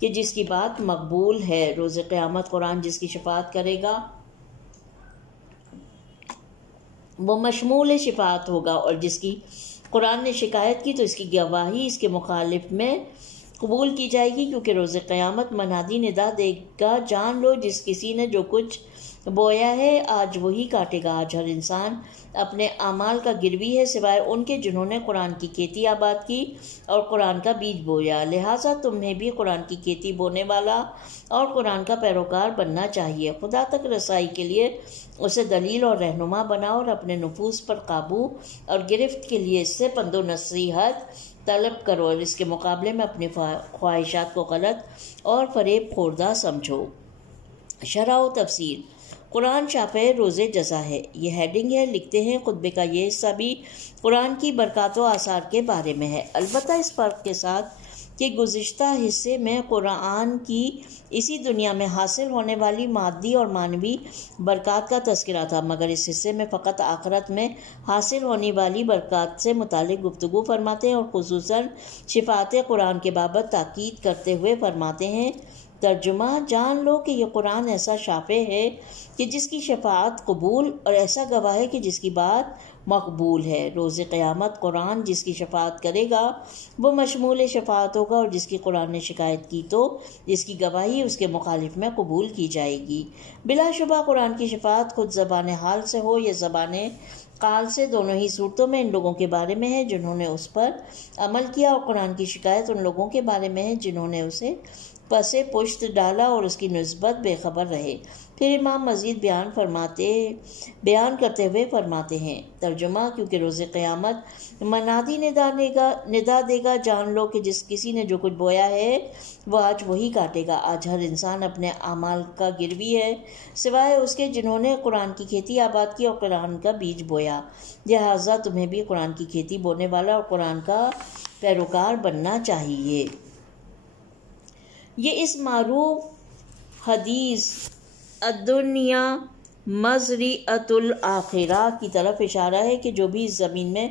کہ جس کی بات مقبول ہے۔ روز قیامت قرآن جس کی شفاعت کرے گا وہ مشمول شفاعت ہوگا، اور جس کی قرآن نے شکایت کی تو اس کی گواہی اس کے مخالف میں قبول کی جائے گی، کیونکہ روز قیامت منادی ندا دے گا: جان لو جس کسی نے جو کچھ بویا ہے آج وہی کاٹے گا۔ آج ہر انسان اپنے اعمال کا گروی ہے، سوائے ان کے جنہوں نے قرآن کی کھیتی آباد کی اور قرآن کا بیج بویا۔ لہٰذا تمہیں بھی قرآن کی کھیتی بونے والا اور قرآن کا پیروکار بننا چاہیے۔ خدا تک رسائی کے لیے اسے دلیل اور رہنما بناؤ، اور اپنے نفوس پر قابو اور گرفت کے لیے اس سے پند و نصیحت طلب کرو، اور اس کے مقابلے میں اپنی خواہشات کو غلط اور فریب خوردہ سمجھو۔ شرح و تفسیر: قرآن شافع روز جزا ہے، یہ ہیڈنگ ہے۔ لکھتے ہیں خطبے کا یہ حصہ بھی قرآن کی برکات و آثار کے بارے میں ہے، البتہ اس فرق کے ساتھ کہ گزشتہ حصے میں قرآن کی اسی دنیا میں حاصل ہونے والی مادی اور معنوی برکات کا تذکرہ تھا، مگر اس حصے میں فقط آخرت میں حاصل ہونے والی برکات سے متعلق گفتگو فرماتے ہیں اور خصوصاً شفاعت قرآن کے بابت تاکید کرتے ہوئے فرماتے ہیں۔ ترجمہ: جان لو کہ یہ قرآن ایسا شافع ہے کہ جس کی شفاعت قبول اور ایسا گواہ ہے کہ جس کی بات مقبول ہے۔ روز قیامت قرآن جس کی شفاعت کرے گا وہ مشمول شفاعت ہوگا، اور جس کی قرآن نے شکایت کی تو جس کی گواہی اس کے مخالف میں قبول کی جائے گی۔ بلا شبہ قرآن کی شفاعت خود زبان حال سے ہو یا زبان قال سے، دونوں ہی صورتوں میں ان لوگوں کے بارے میں ہے جنہوں نے اس پر عمل کیا، اور قرآن کی شکایت ان لوگوں کے بارے میں ہے جنہوں نے اسے پسے پشت ڈالا اور اس کی نسبت بے خبر رہے۔ پھر امام مزید بیان کرتے ہوئے فرماتے ہیں۔ ترجمہ: کیونکہ روز قیامت منادی ندا دے گا، جان لو کہ جس کسی نے جو کچھ بویا ہے وہ آج وہی کاٹے گا۔ آج ہر انسان اپنے اعمال کا گروی ہے، سوائے اس کے جنہوں نے قرآن کی کھیتی آباد کی اور قرآن کا بیج بویا۔ لہٰذا تمہیں بھی قرآن کی کھیتی بونے والا اور قرآن کا پیروکار بننا چاہیے۔ یہ اس معروف حدیث الدنیا مزرعۃ الآخرہ کی طرف اشارہ ہے کہ جو بھی اس زمین میں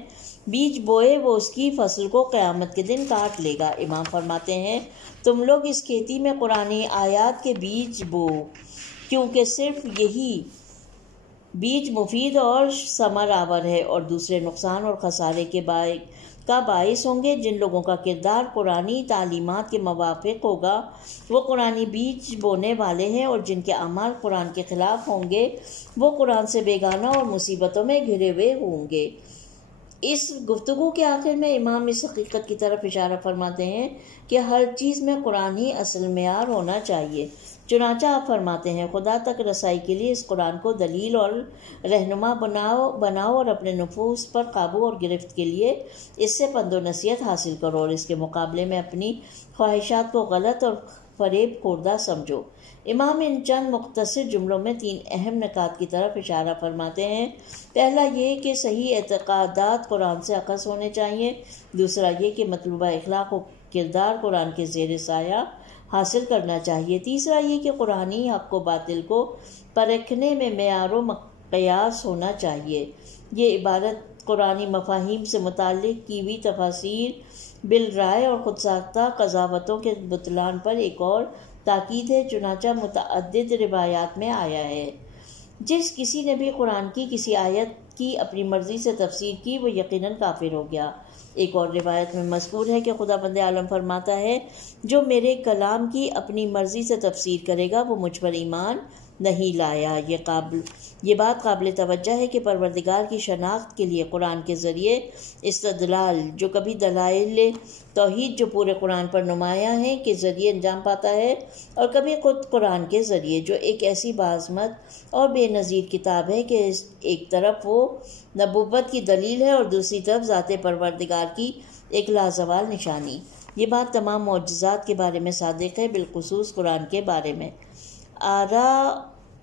بیج بوئے وہ اس کی فصل کو قیامت کے دن کاٹ لے گا۔ امام فرماتے ہیں تم لوگ اس کھیتی میں قرآنی آیات کے بیج بو، کیونکہ صرف یہی بیج مفید اور ثمر آور ہے، اور دوسرے نقصان اور خسارے کا باعث ہوں گے۔ جن لوگوں کا کردار قرآنی تعلیمات کے موافق ہوگا وہ قرآنی بیج بونے والے ہیں، اور جن کے اعمال قرآن کے خلاف ہوں گے وہ قرآن سے بیگانہ اور مصیبتوں میں گھرے ہوئے ہوں گے۔ اس گفتگو کے آخر میں امام اس حقیقت کی طرف اشارہ فرماتے ہیں کہ ہر چیز میں قرآن ہی اصل معیار ہونا چاہیے۔ چنانچہ آپ فرماتے ہیں خدا تک رسائی کے لیے اس قرآن کو دلیل اور رہنما بناؤ اور اپنے نفوس پر قابو اور گرفت کے لیے اس سے پند و نصیحت حاصل کرو، اور اس کے مقابلے میں اپنی خواہشات کو غلط اور فریب خوردہ سمجھو۔ امام ان چند مختصر جملوں میں 3 اہم نکات کی طرف اشارہ فرماتے ہیں۔ پہلا یہ کہ صحیح اعتقادات قرآن سے اخذ ہونے چاہیے، دوسرا یہ کہ مطلوبہ اخلاق و کردار قرآن کے زیر سایہ حاصل کرنا چاہیے، تیسرا یہ کہ قرآنی حق و باطل کو پرکھنے میں معیار و مقیاس ہونا چاہیے۔ یہ عبارت قرآنی مفاہیم سے متعلق کی ہوئی تفاسیر بالرائے اور خود ساختہ قضاوتوں کے بطلان پر ایک اور تاکید ہے۔ چنانچہ متعدد روایات میں آیا ہے جس کسی نے بھی قرآن کی کسی آیت کی اپنی مرضی سے تفسیر کی وہ یقیناً کافر ہو گیا۔ ایک اور روایت میں مذکور ہے کہ خدا بند عالم فرماتا ہے جو میرے کلام کی اپنی مرضی سے تفسیر کرے گا وہ مجھ پر ایمان نہیں لایا۔ یہ بات قابل توجہ ہے کہ پروردگار کی شناخت کے لیے قرآن کے ذریعے استدلال جو کبھی دلائل توحید جو پورے قرآن پر نمایاں ہیں کے ذریعے انجام پاتا ہے، اور کبھی خود قرآن کے ذریعے جو ایک ایسی باعظمت اور بے نظیر کتاب ہے کہ ایک طرف وہ نبوت کی دلیل ہے اور دوسری طرف ذات پروردگار کی ایک لازوال نشانی۔ یہ بات تمام معجزات کے بارے میں صادق ہے، بالخصوص قرآن کے بارے میں۔ آرا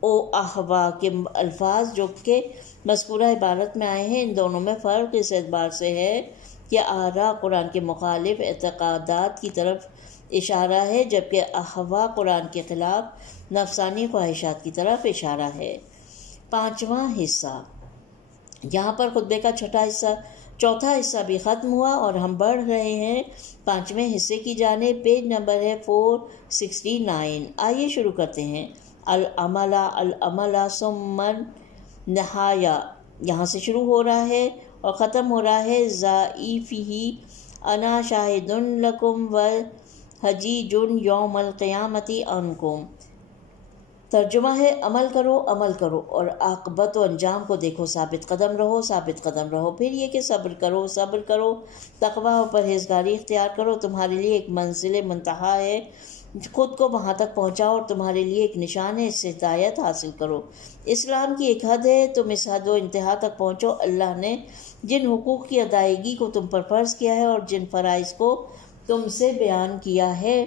و احوا کے الفاظ جو کہ مذکورہ عبارت میں آئے ہیں ان دونوں میں فرق اس اعتبار سے ہے کہ آرا قرآن کے مخالف اعتقادات کی طرف اشارہ ہے، جبکہ احوا قرآن کے خلاف نفسانی خواہشات کی طرف اشارہ ہے۔ 5واں حصہ۔ یہاں پر خطبے کا چوتھا حصہ بھی ختم ہوا اور ہم بڑھ رہے ہیں 5ویں حصے کی جانب۔ پیج نمبر ہے 469۔ آئیے شروع کرتے ہیں۔ العملہ ثم نہایا، یہاں سے شروع ہو رہا ہے اور ختم ہو رہا ہے ضعیفہ انا شاہد لکم و حجیج یوم القیامت عنکم۔ ترجمہ ہے عمل کرو اور عاقبت و انجام کو دیکھو، ثابت قدم رہو۔ پھر یہ کہ صبر کرو، تقویٰ و پرہیزگاری اختیار کرو، تمہارے لیے ایک منزل منتہا ہے، خود کو وہاں تک پہنچاؤ، اور تمہارے لیے ایک نشان ہے، اس سے ہدایت حاصل کرو۔ اسلام کی ایک حد ہے، تم اس حد و انتہا تک پہنچو۔ اللہ نے جن حقوق کی ادائیگی کو تم پر فرض کیا ہے اور جن فرائض کو تم سے بیان کیا ہے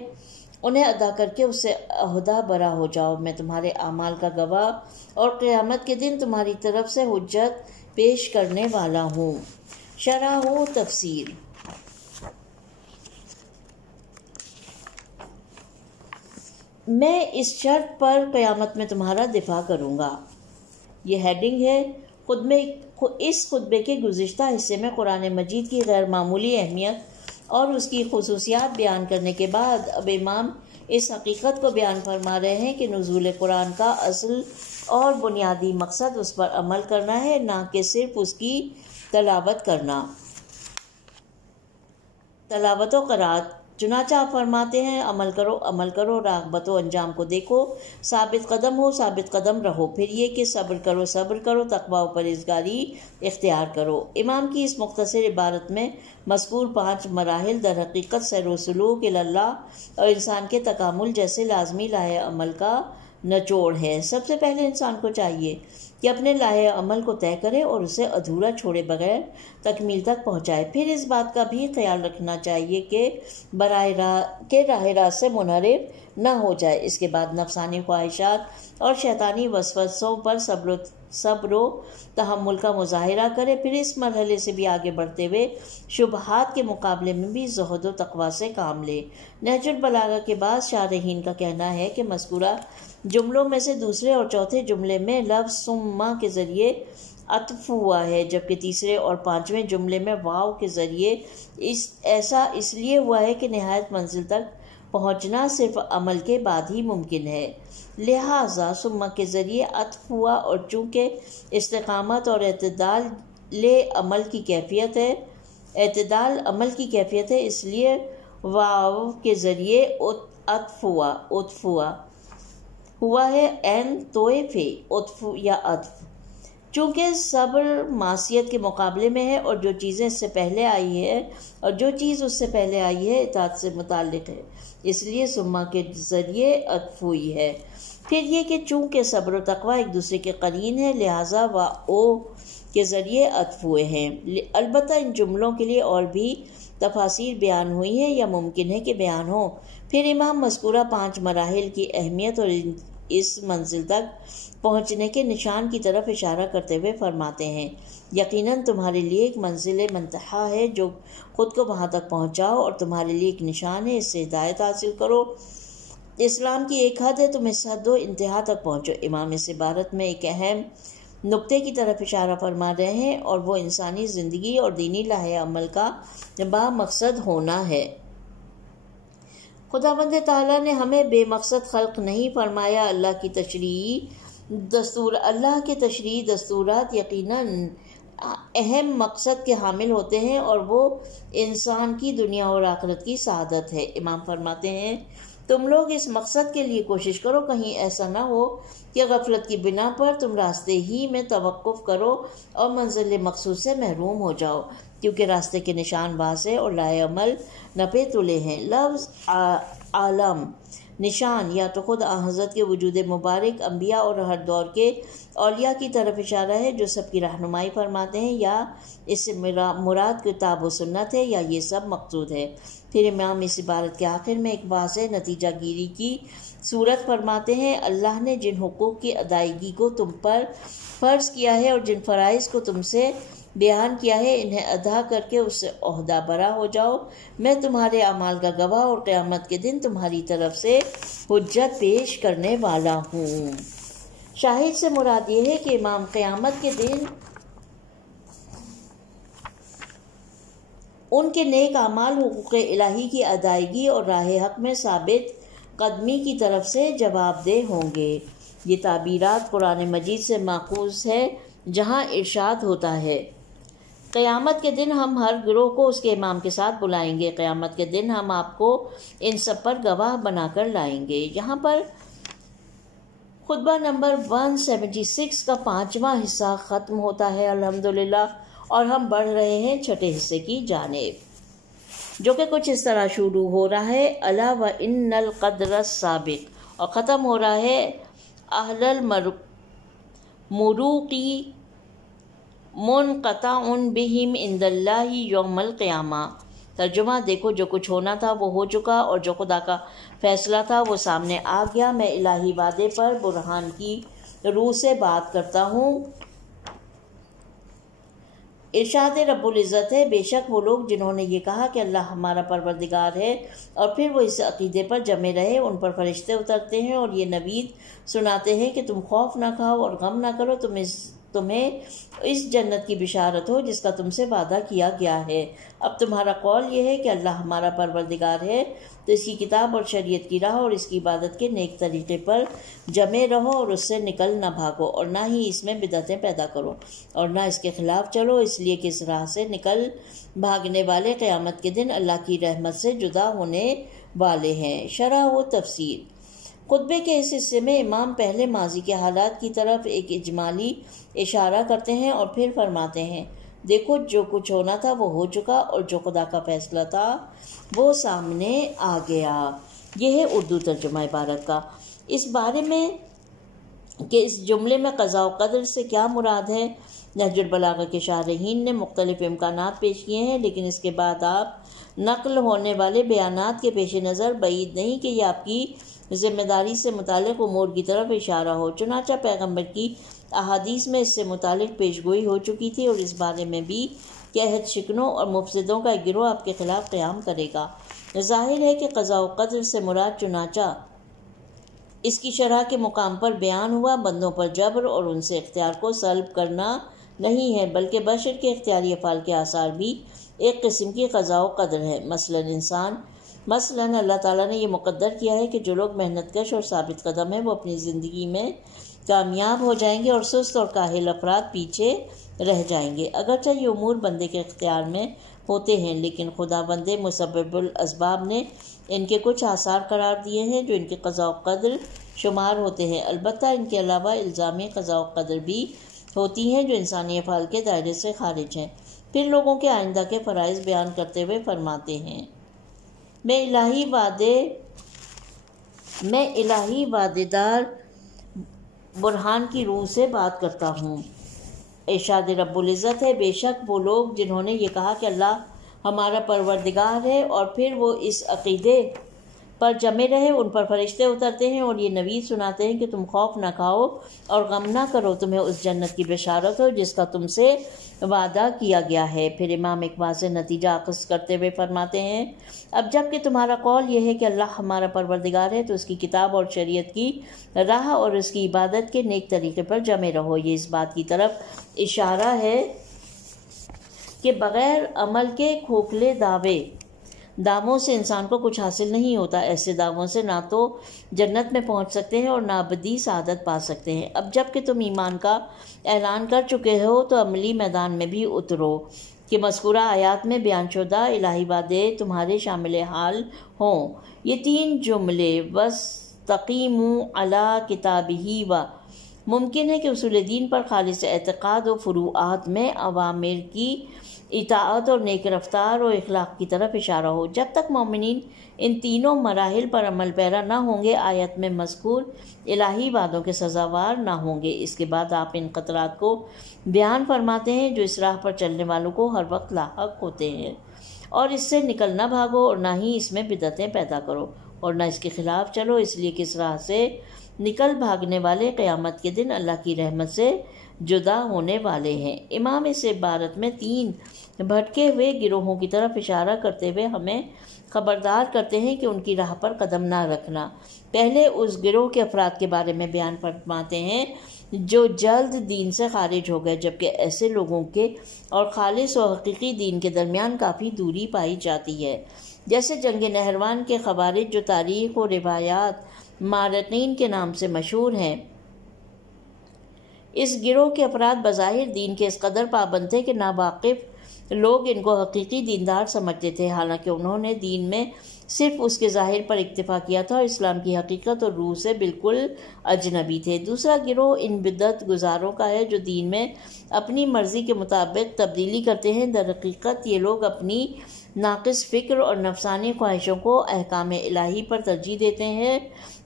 انہیں ادا کر کے اس سے عہدہ برا ہو جاؤ، میں تمہارے اعمال کا گواہ اور قیامت کے دن تمہاری طرف سے حجت پیش کرنے والا ہوں۔ شرح و تفسیر۔ میں اس شرط پر قیامت میں تمہارا دفاع کروں گا۔ یہ ہیڈنگ ہے۔ اس خطبے کے گزشتہ حصے میں قرآن مجید کی غیر معمولی اہمیت اور اس کی خصوصیات بیان کرنے کے بعد اب امام اس حقیقت کو بیان فرما رہے ہیں کہ نزول قرآن کا اصل اور بنیادی مقصد اس پر عمل کرنا ہے، نہ کہ صرف اس کی تلاوت کرنا، تلاوت و قرات۔ چنانچہ آپ فرماتے ہیں عمل کرو، راغبت و انجام کو دیکھو، ثابت قدم رہو، پھر یہ کہ صبر کرو، تقوی و پرہیزگاری اختیار کرو۔ امام کی اس مختصر عبارت میں مذکور 5 مراحل در حقیقت سیر و سلوک اللہ اور انسان کے تکامل جیسے لازمی لاہے عمل کا نچوڑ ہے۔ سب سے پہلے انسان کو چاہیے کہ اپنے لاہے عمل کو طے کرے اور اسے ادھورا چھوڑے بغیر تکمیل تک پہنچائے۔ پھر اس بات کا بھی خیال رکھنا چاہیے کہ راہ راست سے منحرف نہ ہو جائے۔ اس کے بعد نفسانی خواہشات اور شیطانی وسوسوں پر صبر و تحمل کا مظاہرہ کرے۔ پھر اس مرحلے سے بھی آگے بڑھتے ہوئے شبہات کے مقابلے میں بھی زہد و تقوی سے کام لے۔ نہج البلاغہ کے بعد شارحین کا کہنا ہے کہ مذکورہ جملوں میں سے دوسرے اور چوتھے جملے میں لفظ ثم کے ذریعے عطف ہوا ہے، جبکہ تیسرے اور 5ویں جملے میں واو کے ذریعے ایسا اس لیے ہوا ہے کہ نہایت منزل تک پہنچنا صرف عمل کے بعد ہی ممکن ہے، لہٰذا ثم کے ذریعے عطف ہوا، اور چونکہ استقامت اور اعتدال عمل کی کیفیت ہے اس لیے واو کے ذریعے عطف ہوا ہے عین توئے عطف یا عطف، چونکہ صبر معصیت کے مقابلے میں ہے اور جو چیز اس سے پہلے آئی ہے اطاعت سے متعلق ہے، اس لیے ثم کے ذریعے عطف ہوئی ہے۔ پھر یہ کہ چونکہ صبر و تقوی ایک دوسرے کے قرین ہے، لہٰذا او کے ذریعے عطف ہوئے ہیں۔ البتہ ان جملوں کے لیے اور بھی تفاسیر بیان ہوئی ہیں یا ممکن ہے کہ بیان ہوں۔ پھر امام مذکورہ 5 مراحل کی اہمیت اور اس منزل تک پہنچنے کے نشان کی طرف اشارہ کرتے ہوئے فرماتے ہیں، یقیناً تمہارے لیے ایک منزل منتہا ہے جو خود کو وہاں تک پہنچاؤ، اور تمہارے لیے ایک نشان ہے، اس سے ہدایت حاصل کرو۔ اسلام کی ایک حد ہے، تم اس حد و انتہا تک پہنچو۔ امام اس عبارت میں ایک اہم نقطے کی طرف اشارہ فرما رہے ہیں، اور وہ انسانی زندگی اور دینی لاہے عمل کا با مقصد ہونا ہے۔ خداوند تعالیٰ نے ہمیں بے مقصد خلق نہیں فرمایا۔ اللہ کے تشریعی دستورات یقیناً اہم مقصد کے حامل ہوتے ہیں، اور وہ انسان کی دنیا اور آخرت کی سعادت ہے۔ امام فرماتے ہیں تم لوگ اس مقصد کے لیے کوشش کرو، کہیں ایسا نہ ہو کہ غفلت کی بنا پر تم راستے ہی میں توقف کرو اور منزل مقصود سے محروم ہو جاؤ، کیونکہ راستے کے نشان واضح اور لاہے عمل نپے تلے ہیں۔ لفظ عالم نشان یا تو خود حضرت کے وجود مبارک، انبیاء اور ہر دور کے اولیاء کی طرف اشارہ ہے جو سب کی رہنمائی فرماتے ہیں، یا اس سے مراد کتاب و سنت ہے، یا یہ سب مقصود ہے۔ پھر امام اس عبارت کے آخر میں ایک واضح نتیجہ گیری کی صورت فرماتے ہیں، اللہ نے جن حقوق کی ادائیگی کو تم پر فرض کیا ہے اور جن فرائض کو تم سے بیان کیا ہے، انہیں ادا کر کے اس سے عہدہ برا ہو جاؤ، میں تمہارے اعمال کا گواہ اور قیامت کے دن تمہاری طرف سے حجت پیش کرنے والا ہوں۔ شاہد سے مراد یہ ہے کہ امام قیامت کے دن ان کے نیک اعمال حقوق الہی کی ادائیگی اور راہ حق میں ثابت قدمی کی طرف سے جواب دہ ہوں گے۔ یہ تعبیرات قرآن مجید سے ماخوذ ہے، جہاں ارشاد ہوتا ہے قیامت کے دن ہم ہر گروہ کو اس کے امام کے ساتھ بلائیں گے، قیامت کے دن ہم آپ کو ان سب پر گواہ بنا کر لائیں گے۔ یہاں پر خطبہ نمبر 176 کا 5واں حصہ ختم ہوتا ہے الحمدللہ، اور ہم بڑھ رہے ہیں چھٹے حصے کی جانب، جو کہ کچھ اس طرح شروع ہو رہا ہے الا و ان القدر السابق، اور ختم ہو رہا ہے اہل المروقی منقطع بہم عند اللہ یوم القیامہ، ترجمہ: دیکھو جو کچھ ہونا تھا وہ ہو چکا اور جو خدا کا فیصلہ تھا وہ سامنے آ گیا۔ میں الہی وعدے پر برہان کی روح سے بات کرتا ہوں۔ ارشاد رب العزت ہے، بے شک وہ لوگ جنہوں نے یہ کہا کہ اللہ ہمارا پروردگار ہے اور پھر وہ اس عقیدے پر جمے رہے، ان پر فرشتے اترتے ہیں اور یہ نوید سناتے ہیں کہ تم خوف نہ کھاؤ اور غم نہ کرو، تمہیں اس جنت کی بشارت ہو جس کا تم سے وعدہ کیا گیا ہے۔ اب تمہارا قول یہ ہے کہ اللہ ہمارا پروردگار ہے، تو اس کی کتاب اور شریعت کی راہ اور اس کی عبادت کے نیک طریقے پر جمے رہو اور اس سے نکل نہ بھاگو اور نہ ہی اس میں بدعتیں پیدا کرو اور نہ اس کے خلاف چلو، اس لیے کہ اس راہ سے نکل بھاگنے والے قیامت کے دن اللہ کی رحمت سے جدا ہونے والے ہیں۔ شرح و تفسیر: خطبے کے اس حصے میں امام پہلے ماضی کے حالات کی طرف ایک اجمالی اشارہ کرتے ہیں اور پھر فرماتے ہیں، دیکھو جو کچھ ہونا تھا وہ ہو چکا اور جو خدا کا فیصلہ تھا وہ سامنے آ گیا۔ یہ ہے اردو ترجمہ عبارت کا۔ اس بارے میں کہ اس جملے میں قضاء و قدر سے کیا مراد ہے، نہج البلاغہ کے شارحین نے مختلف امکانات پیش کیے ہیں، لیکن اس کے بعد آپ نقل ہونے والے بیانات کے پیش نظر بعید نہیں کہ یہ آپ کی ذمہ داری سے متعلق امور کی طرف اشارہ ہو۔ چنانچہ پیغمبر کی احادیث میں اس سے متعلق پیشگوئی ہو چکی تھی اور اس بارے میں بھی کہ عہد شکنوں اور مفسدوں کا ایک گروہ آپ کے خلاف قیام کرے گا۔ ظاہر ہے کہ قضاء و قدر سے مراد چنانچہ اس کی شرح کے مقام پر بیان ہوا بندوں پر جبر اور ان سے اختیار کو سلب کرنا نہیں ہے، بلکہ بشر کے اختیاری افعال کے آثار بھی ایک قسم کی قضاء و قدر ہے۔ مثلاً اللہ تعالیٰ نے یہ مقدر کیا ہے کہ جو لوگ محنت کش اور ثابت قدم ہیں وہ اپنی زندگی میں کامیاب ہو جائیں گے اور سست اور کاہل افراد پیچھے رہ جائیں گے۔ اگرچہ یہ امور بندے کے اختیار میں ہوتے ہیں، لیکن خدا بند مسبب الاسباب نے ان کے کچھ آثار قرار دیے ہیں جو ان کے قضاء و قدر شمار ہوتے ہیں۔ البتہ ان کے علاوہ الزامی قضاء و قدر بھی ہوتی ہیں جو انسانی افعال کے دائرے سے خارج ہیں۔ پھر لوگوں کے آئندہ کے فرائض بیان کرتے ہوئے فرماتے ہیں، میں الہی وعدے دار برہان کی روح سے بات کرتا ہوں۔ ارشاد رب العزت ہے، بے شک وہ لوگ جنہوں نے یہ کہا کہ اللہ ہمارا پروردگار ہے اور پھر وہ اس عقیدے پر جمے رہے، ان پر فرشتے اترتے ہیں اور یہ نوید سناتے ہیں کہ تم خوف نہ کھاؤ اور غم نہ کرو، تمہیں اس جنت کی بشارت ہو جس کا تم سے وعدہ کیا گیا ہے۔ پھر امام ایک واضح نتیجہ اخذ کرتے ہوئے فرماتے ہیں، اب جب کہ تمہارا قول یہ ہے کہ اللہ ہمارا پروردگار ہے، تو اس کی کتاب اور شریعت کی راہ اور اس کی عبادت کے نیک طریقے پر جمے رہو۔ یہ اس بات کی طرف اشارہ ہے کہ بغیر عمل کے کھوکھلے دعووں سے انسان کو کچھ حاصل نہیں ہوتا۔ ایسے دعووں سے نہ تو جنت میں پہنچ سکتے ہیں اور نہ ابدی سعادت پا سکتے ہیں۔ اب جب کہ تم ایمان کا اعلان کر چکے ہو تو عملی میدان میں بھی اترو کہ مذکورہ آیات میں بیان شدہ الہی وعدے تمہارے شامل حال ہوں۔ یہ تین جملے وَاسْتَقِیمُوا عَلَىٰ کِتَابِهِ و ممکن ہے کہ اصول دین پر خالص اعتقاد و فروعات میں اوامر کی اطاعت اور نیک رفتار و اخلاق کی طرف اشارہ ہو۔ جب تک مومنین ان تینوں مراحل پر عمل پیرا نہ ہوں گے، آیت میں مذکور الہی وعدوں کے سزاوار نہ ہوں گے۔ اس کے بعد آپ ان خطرات کو بیان فرماتے ہیں جو اس راہ پر چلنے والوں کو ہر وقت لاحق ہوتے ہیں، اور اس سے نکل نہ بھاگو اور نہ ہی اس میں بدعتیں پیدا کرو اور نہ اس کے خلاف چلو، اس لیے کہ اس راہ سے نکل بھاگنے والے قیامت کے دن اللہ کی رحمت سے جدا ہونے والے ہیں۔ امام اس عبارت میں تین بھٹکے ہوئے گروہوں کی طرف اشارہ کرتے ہوئے ہمیں خبردار کرتے ہیں کہ ان کی راہ پر قدم نہ رکھنا۔ پہلے اس گروہ کے افراد کے بارے میں بیان فرماتے ہیں جو جلد دین سے خارج ہو گئے، جبکہ ایسے لوگوں کے اور خالص و حقیقی دین کے درمیان کافی دوری پائی جاتی ہے، جیسے جنگ نہروان کے خوارج جو تاریخ و روایات مارقین کے نام سے مشہور ہیں۔ اس گروہ کے افراد بظاہر دین کے اس قدر پابند تھے کہ ناواقف لوگ ان کو حقیقی دیندار سمجھتے تھے، حالانکہ انہوں نے دین میں صرف اس کے ظاہر پر اکتفا کیا تھا اور اسلام کی حقیقت اور روح سے بالکل اجنبی تھے۔ دوسرا گروہ ان بدعت گزاروں کا ہے جو دین میں اپنی مرضی کے مطابق تبدیلی کرتے ہیں۔ در حقیقت یہ لوگ اپنی ناقص فکر اور نفسانی خواہشوں کو احکام الہی پر ترجیح دیتے ہیں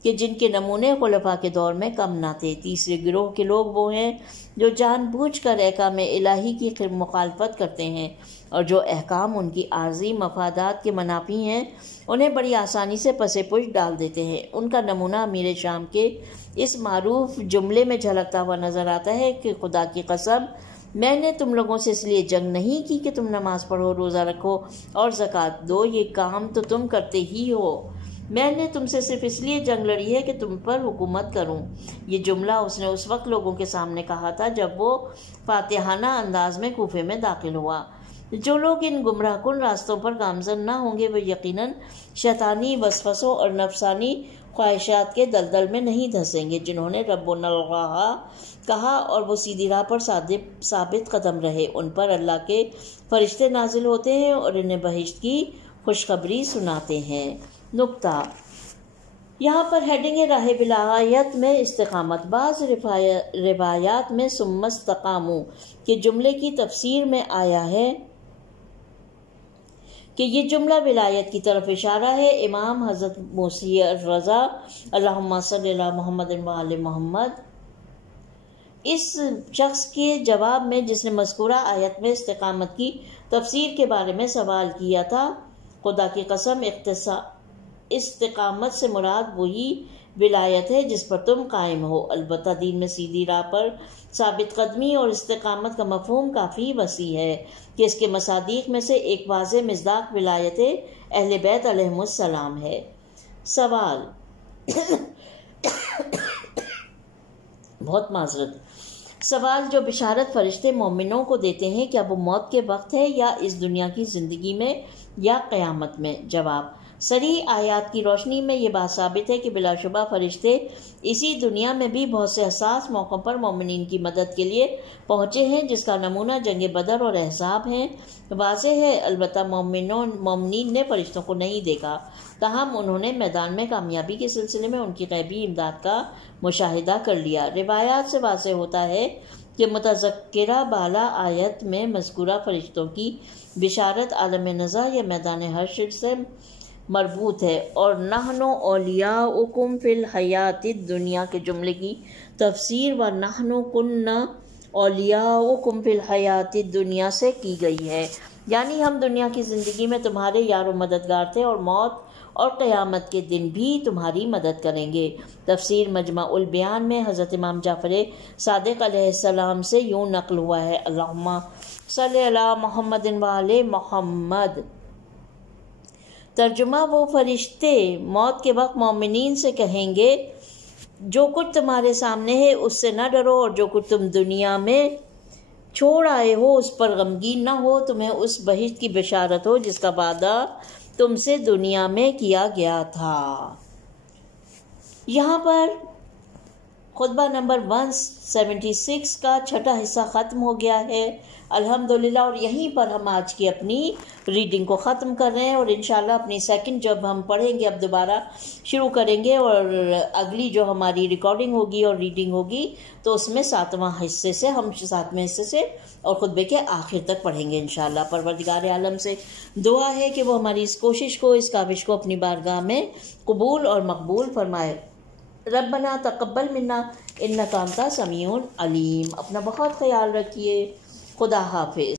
کہ جن کے نمونے خلفاء کے دور میں کم نہ تھے۔ تیسرے گروہ کے لوگ وہ ہیں جو جان بوجھ کر احکام الہی کی مخالفت کرتے ہیں اور جو احکام ان کی عارضی مفادات کے منافی ہیں انہیں بڑی آسانی سے پسے پش ڈال دیتے ہیں۔ ان کا نمونہ امیر شام کے اس معروف جملے میں جھلکتا ہوا نظر آتا ہے کہ خدا کی قسم میں نے تم لوگوں سے اس لیے جنگ نہیں کی کہ تم نماز پڑھو، روزہ رکھو اور زکوٰۃ دو، یہ کام تو تم کرتے ہی ہو، میں نے تم سے صرف اس لیے جنگ لڑی ہے کہ تم پر حکومت کروں۔ یہ جملہ اس نے اس وقت لوگوں کے سامنے کہا تھا جب وہ فاتحانہ انداز میں کوفے میں داخل ہوا۔ جو لوگ ان گمراہ کن راستوں پر گامزن نہ ہوں گے وہ یقیناً شیطانی وسوسوں اور نفسانی خواہشات کے دلدل میں نہیں دھسیں گے۔ جنہوں نے ربنا اللہ کہا اور وہ سیدھی راہ پر ثابت قدم رہے، ان پر اللہ کے فرشتے نازل ہوتے ہیں اور انہیں بہشت کی خوشخبری سناتے ہیں۔ نکتہ یہاں پر ہیڈنگ راہ ولایت میں استقامت۔ بعض روایات میں ثم استقاموا کے جملے کی تفسیر میں آیا ہے کہ یہ جملہ ولایت کی طرف اشارہ ہے۔ امام حضرت موسی الرضا اللہم صلی علی محمد و آل محمد اس شخص کے جواب میں جس نے مذکورہ آیت میں استقامت کی تفسیر کے بارے میں سوال کیا تھا، خدا کی قسم استقامت سے مراد وہی ولایت ہے جس پر تم قائم ہو۔ البتہ دین میں سیدھی راہ پر ثابت قدمی اور استقامت کا مفہوم کافی وسیع ہے کہ اس کے مصادیق میں سے ایک واضح مصداق ولایت اہل بیت علیہم السلام ہے۔ سوال بہت معذرت سوال جو بشارت فرشتے مومنوں کو دیتے ہیں کیا وہ موت کے وقت ہے یا اس دنیا کی زندگی میں یا قیامت میں؟ جواب صریح آیات کی روشنی میں یہ بات ثابت ہے کہ بلا شبہ فرشتے اسی دنیا میں بھی بہت سے حساس موقعوں پر مومنین کی مدد کے لیے پہنچے ہیں، جس کا نمونہ جنگ بدر اور احزاب ہیں۔ واضح ہے البتہ مومنین نے فرشتوں کو نہیں دیکھا، تاہم انہوں نے میدان میں کامیابی کے سلسلے میں ان کی غیبی امداد کا مشاہدہ کر لیا۔ روایات سے واضح ہوتا ہے کہ متذکرہ بالا آیت میں مذکورہ فرشتوں کی بشارت عالم نزا یا میدان حشر سے مربوط ہے، اور نحن اولیاؤکم فی الحیات الدنیا کے جملے کی تفسیر و نحن کننا اولیاؤکم فی الحیات الدنیا سے کی گئی ہے، یعنی ہم دنیا کی زندگی میں تمہارے یار و مددگار تھے اور موت اور قیامت کے دن بھی تمہاری مدد کریں گے۔ تفسیر مجمع البیان میں حضرت امام جعفر صادق علیہ السلام سے یوں نقل ہوا ہے، اللہم صلی علی محمد و آل محمد۔ ترجمہ وہ فرشتے موت کے وقت مومنین سے کہیں گے جو کچھ تمہارے سامنے ہے اس سے نہ ڈرو، اور جو کچھ تم دنیا میں چھوڑ آئے ہو اس پر غمگین نہ ہو، تمہیں اس بہشت کی بشارت ہو جس کا وعدہ تم سے دنیا میں کیا گیا تھا۔ یہاں پر خطبہ نمبر 176 کا چھٹا حصہ ختم ہو گیا ہے الحمدللہ، اور یہیں پر ہم آج کی اپنی ریڈنگ کو ختم کر رہے ہیں، اور انشاءاللہ اپنی سیکنڈ جب ہم پڑھیں گے اب دوبارہ شروع کریں گے، اور اگلی جو ہماری ریکارڈنگ ہوگی اور ریڈنگ ہوگی تو اس میں 7واں حصے سے ہم 7ویں حصے سے اور خطبے کے آخر تک پڑھیں گے انشاءاللہ۔ پروردگار عالم سے دعا ہے کہ وہ ہماری اس کوشش کو، اس کاوش کو اپنی بارگاہ میں قبول اور مقبول فرمائے۔ ربنا تقبل منا انک انت سمیع علیم۔ اپنا بہت خیال رکھیے، خدا حافظ۔